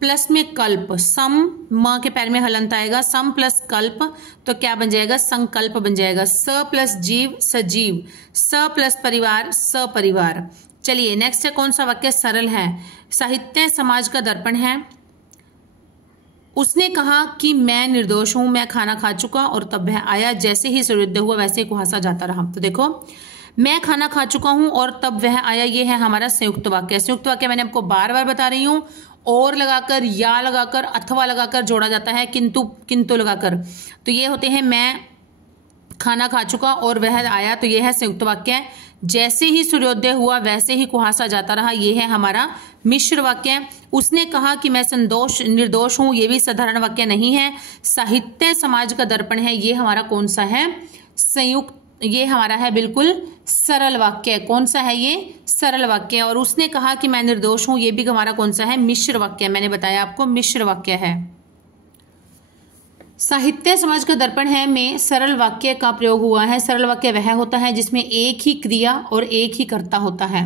प्लस में कल्प, सम म के पैर में हलंत आएगा, सम प्लस कल्प, तो क्या बन जाएगा? संकल्प बन जाएगा। स प्लस जीव, सजीव। स प्लस परिवार, सपरिवार। चलिए नेक्स्ट है कौन सा वाक्य सरल है? साहित्य समाज का दर्पण है। उसने कहा कि मैं निर्दोष हूं, मैं खाना खा चुका और तब वह आया, जैसे ही सूर्योदय हुआ वैसे ही कुहासा जाता रहा। तो देखो, मैं खाना खा चुका हूं और तब वह आया, ये है हमारा संयुक्त वाक्य। संयुक्त वाक्य मैंने आपको बार बार बता रही हूं, और लगाकर, या लगाकर, अथवा लगाकर जोड़ा जाता है, किंतु किंतु लगाकर। तो ये होते हैं मैं खाना खा चुका और वह आया, तो यह है संयुक्त वाक्य। जैसे ही सूर्योदय हुआ वैसे ही कुहासा जाता रहा, ये है हमारा मिश्र वाक्य। उसने कहा कि मैं निर्दोष हूं, ये भी साधारण वाक्य नहीं है, साहित्य समाज का दर्पण है, ये हमारा कौन सा है? संयुक्त, ये हमारा है बिल्कुल सरल वाक्य। कौन सा है ये? सरल वाक्य। और उसने कहा कि मैं निर्दोष हूं, ये भी हमारा कौन सा है? मिश्र वाक्य। मैंने बताया आपको मिश्र वाक्य है। साहित्य समाज का दर्पण है में सरल वाक्य का प्रयोग हुआ है। सरल वाक्य वह होता है जिसमें एक ही क्रिया और एक ही कर्ता होता है।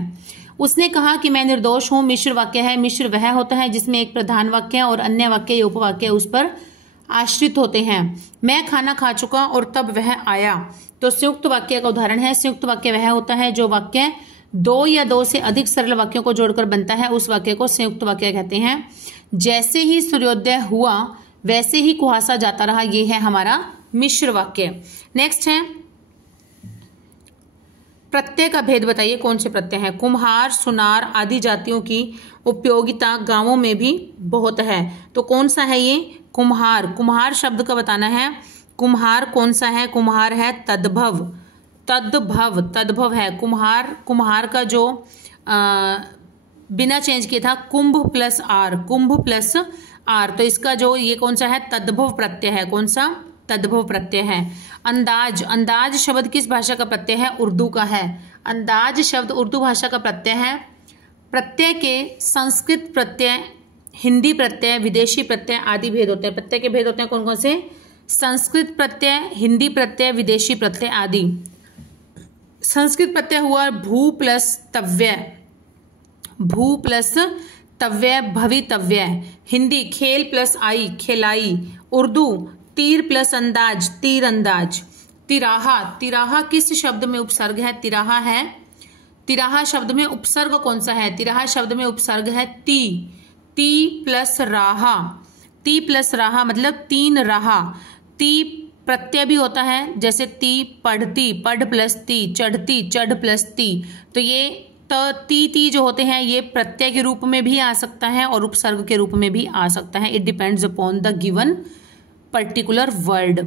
उसने कहा कि मैं निर्दोष हूं, मिश्र वाक्य है। मिश्र वह होता है जिसमें एक प्रधान वाक्य और अन्य वाक्य या उपवाक्य उस पर आश्रित होते हैं। मैं खाना खा चुका और तब वह आया, तो संयुक्त वाक्य का उदाहरण है। संयुक्त वाक्य वह होता है जो वाक्य दो या दो से अधिक सरल वाक्यों को जोड़कर बनता है, उस वाक्य को संयुक्त वाक्य कहते हैं। जैसे ही सूर्योदय हुआ वैसे ही कुहासा जाता रहा, ये है हमारा मिश्र वाक्य। नेक्स्ट है प्रत्यय का भेद बताइए, कौन से प्रत्यय हैं? कुम्हार, सुनार आदि जातियों की उपयोगिता गांवों में भी बहुत है। तो कौन सा है ये? कुम्हार। कुम्हार शब्द का बताना है। कुम्हार कौन सा है? कुम्हार है तद्भव। तद्भव, तद्भव है कुम्हार। कुम्हार का जो बिना चेंज किए था Kumbh plus R, Kumbh plus R, तो इसका जो ये कौन सा है? तद्भव प्रत्यय है। कौन सा? तद्भव प्रत्यय है। अंदाज, अंदाज शब्द किस भाषा का प्रत्यय है? उर्दू का है। अंदाज शब्द उर्दू भाषा का प्रत्यय है। प्रत्यय के संस्कृत प्रत्यय, हिंदी प्रत्यय, विदेशी प्रत्यय आदि भेद होते हैं। प्रत्यय के भेद होते हैं कौन कौन से? संस्कृत प्रत्यय, हिंदी प्रत्यय, विदेशी प्रत्यय आदि। संस्कृत प्रत्यय हुआ भू प्लस तव्य, भू प्लस तव्य, भवितव्य। हिंदी खेल प्लस आई, खेलाई। उर्दू तीर प्लस अंदाज, तीर अंदाज। तिराहा, तिराहा किस शब्द में उपसर्ग है? तिराहा है, तिराहा शब्द में उपसर्ग कौन सा है? तिराहा शब्द में उपसर्ग है ती, ती प्लस राहा। ती प्लस राहा मतलब तीन राहा। ती प्रत्यय भी होता है, जैसे ती पढ़ती, पढ़ प्लस ती, चढ़ती, चढ़ प्लस ती। तो ये ती जो होते हैं ये प्रत्यय के रूप में भी आ सकता है और उपसर्ग के रूप में भी आ सकता है। It depends upon the given particular word.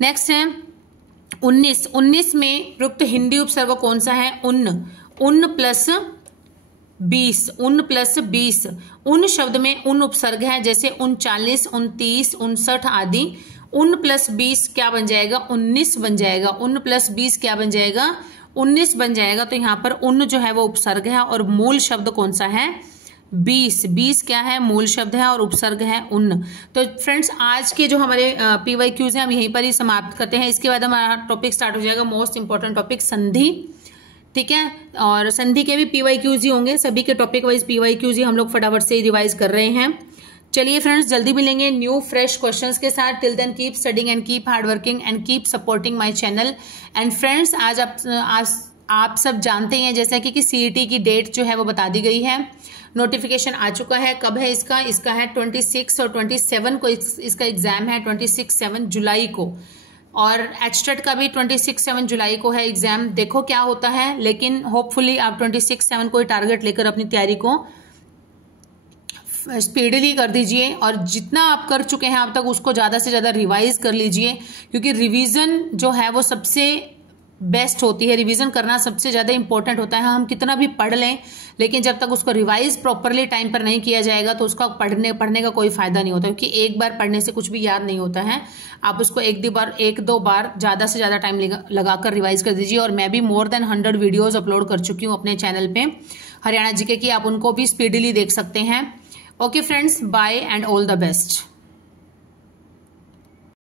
Next है 19। 19 में प्रयुक्त हिंदी उपसर्ग कौन सा है? उन, उन प्लस 20, उन प्लस 20। उन शब्द में उन उपसर्ग है, जैसे 39, 29, 59 आदि। उन प्लस 20 क्या बन जाएगा? 19 बन जाएगा। उन प्लस 20 क्या बन जाएगा? 19 बन जाएगा। तो यहाँ पर उन जो है वो उपसर्ग है और मूल शब्द कौन सा है? 20। 20 क्या है? मूल शब्द है और उपसर्ग है उन। तो फ्रेंड्स आज के जो हमारे PYQs हैं हम यहीं पर ही समाप्त करते हैं। इसके बाद हमारा टॉपिक स्टार्ट हो जाएगा, मोस्ट इंपॉर्टेंट टॉपिक संधि। ठीक है, और संधि के भी PYQs ही होंगे। सभी के टॉपिक वाइज PYQs ही हम लोग फटाफट से रिवाइज कर रहे हैं। चलिए फ्रेंड्स, जल्दी मिलेंगे न्यू फ्रेश क्वेश्चंस के साथ। Till then keep studying and keep hard working and keep supporting my channel. And friends आज आप सब जानते हैं जैसा कि CET की डेट जो है वो बता दी गई है। नोटिफिकेशन आ चुका है। कब है इसका? इसका है 26 और 27 को इसका एग्जाम है, 26-7 जुलाई को। और एचटेट का भी 26-7 जुलाई को है एग्जाम। देखो क्या होता है, लेकिन होपफुली आप 26-7 को ही टारगेट लेकर अपनी तैयारी को स्पीडली कर दीजिए और जितना आप कर चुके हैं अब तक उसको ज़्यादा से ज़्यादा रिवाइज कर लीजिए, क्योंकि रिवीजन जो है वो सबसे बेस्ट होती है। रिवीजन करना सबसे ज़्यादा इंपॉर्टेंट होता है। हम कितना भी पढ़ लें लेकिन जब तक उसको रिवाइज प्रॉपरली टाइम पर नहीं किया जाएगा तो उसका पढ़ने का कोई फायदा नहीं होता, क्योंकि एक बार पढ़ने से कुछ भी याद नहीं होता है। आप उसको एक दो बार ज़्यादा से ज़्यादा टाइम लगाकर रिवाइज कर दीजिए। और मैं भी मोर देन 100 वीडियोज़ अपलोड कर चुकी हूँ अपने चैनल पर हरियाणा जीके की, आप उनको भी स्पीडली देख सकते हैं। Okay friends, bye and all the best.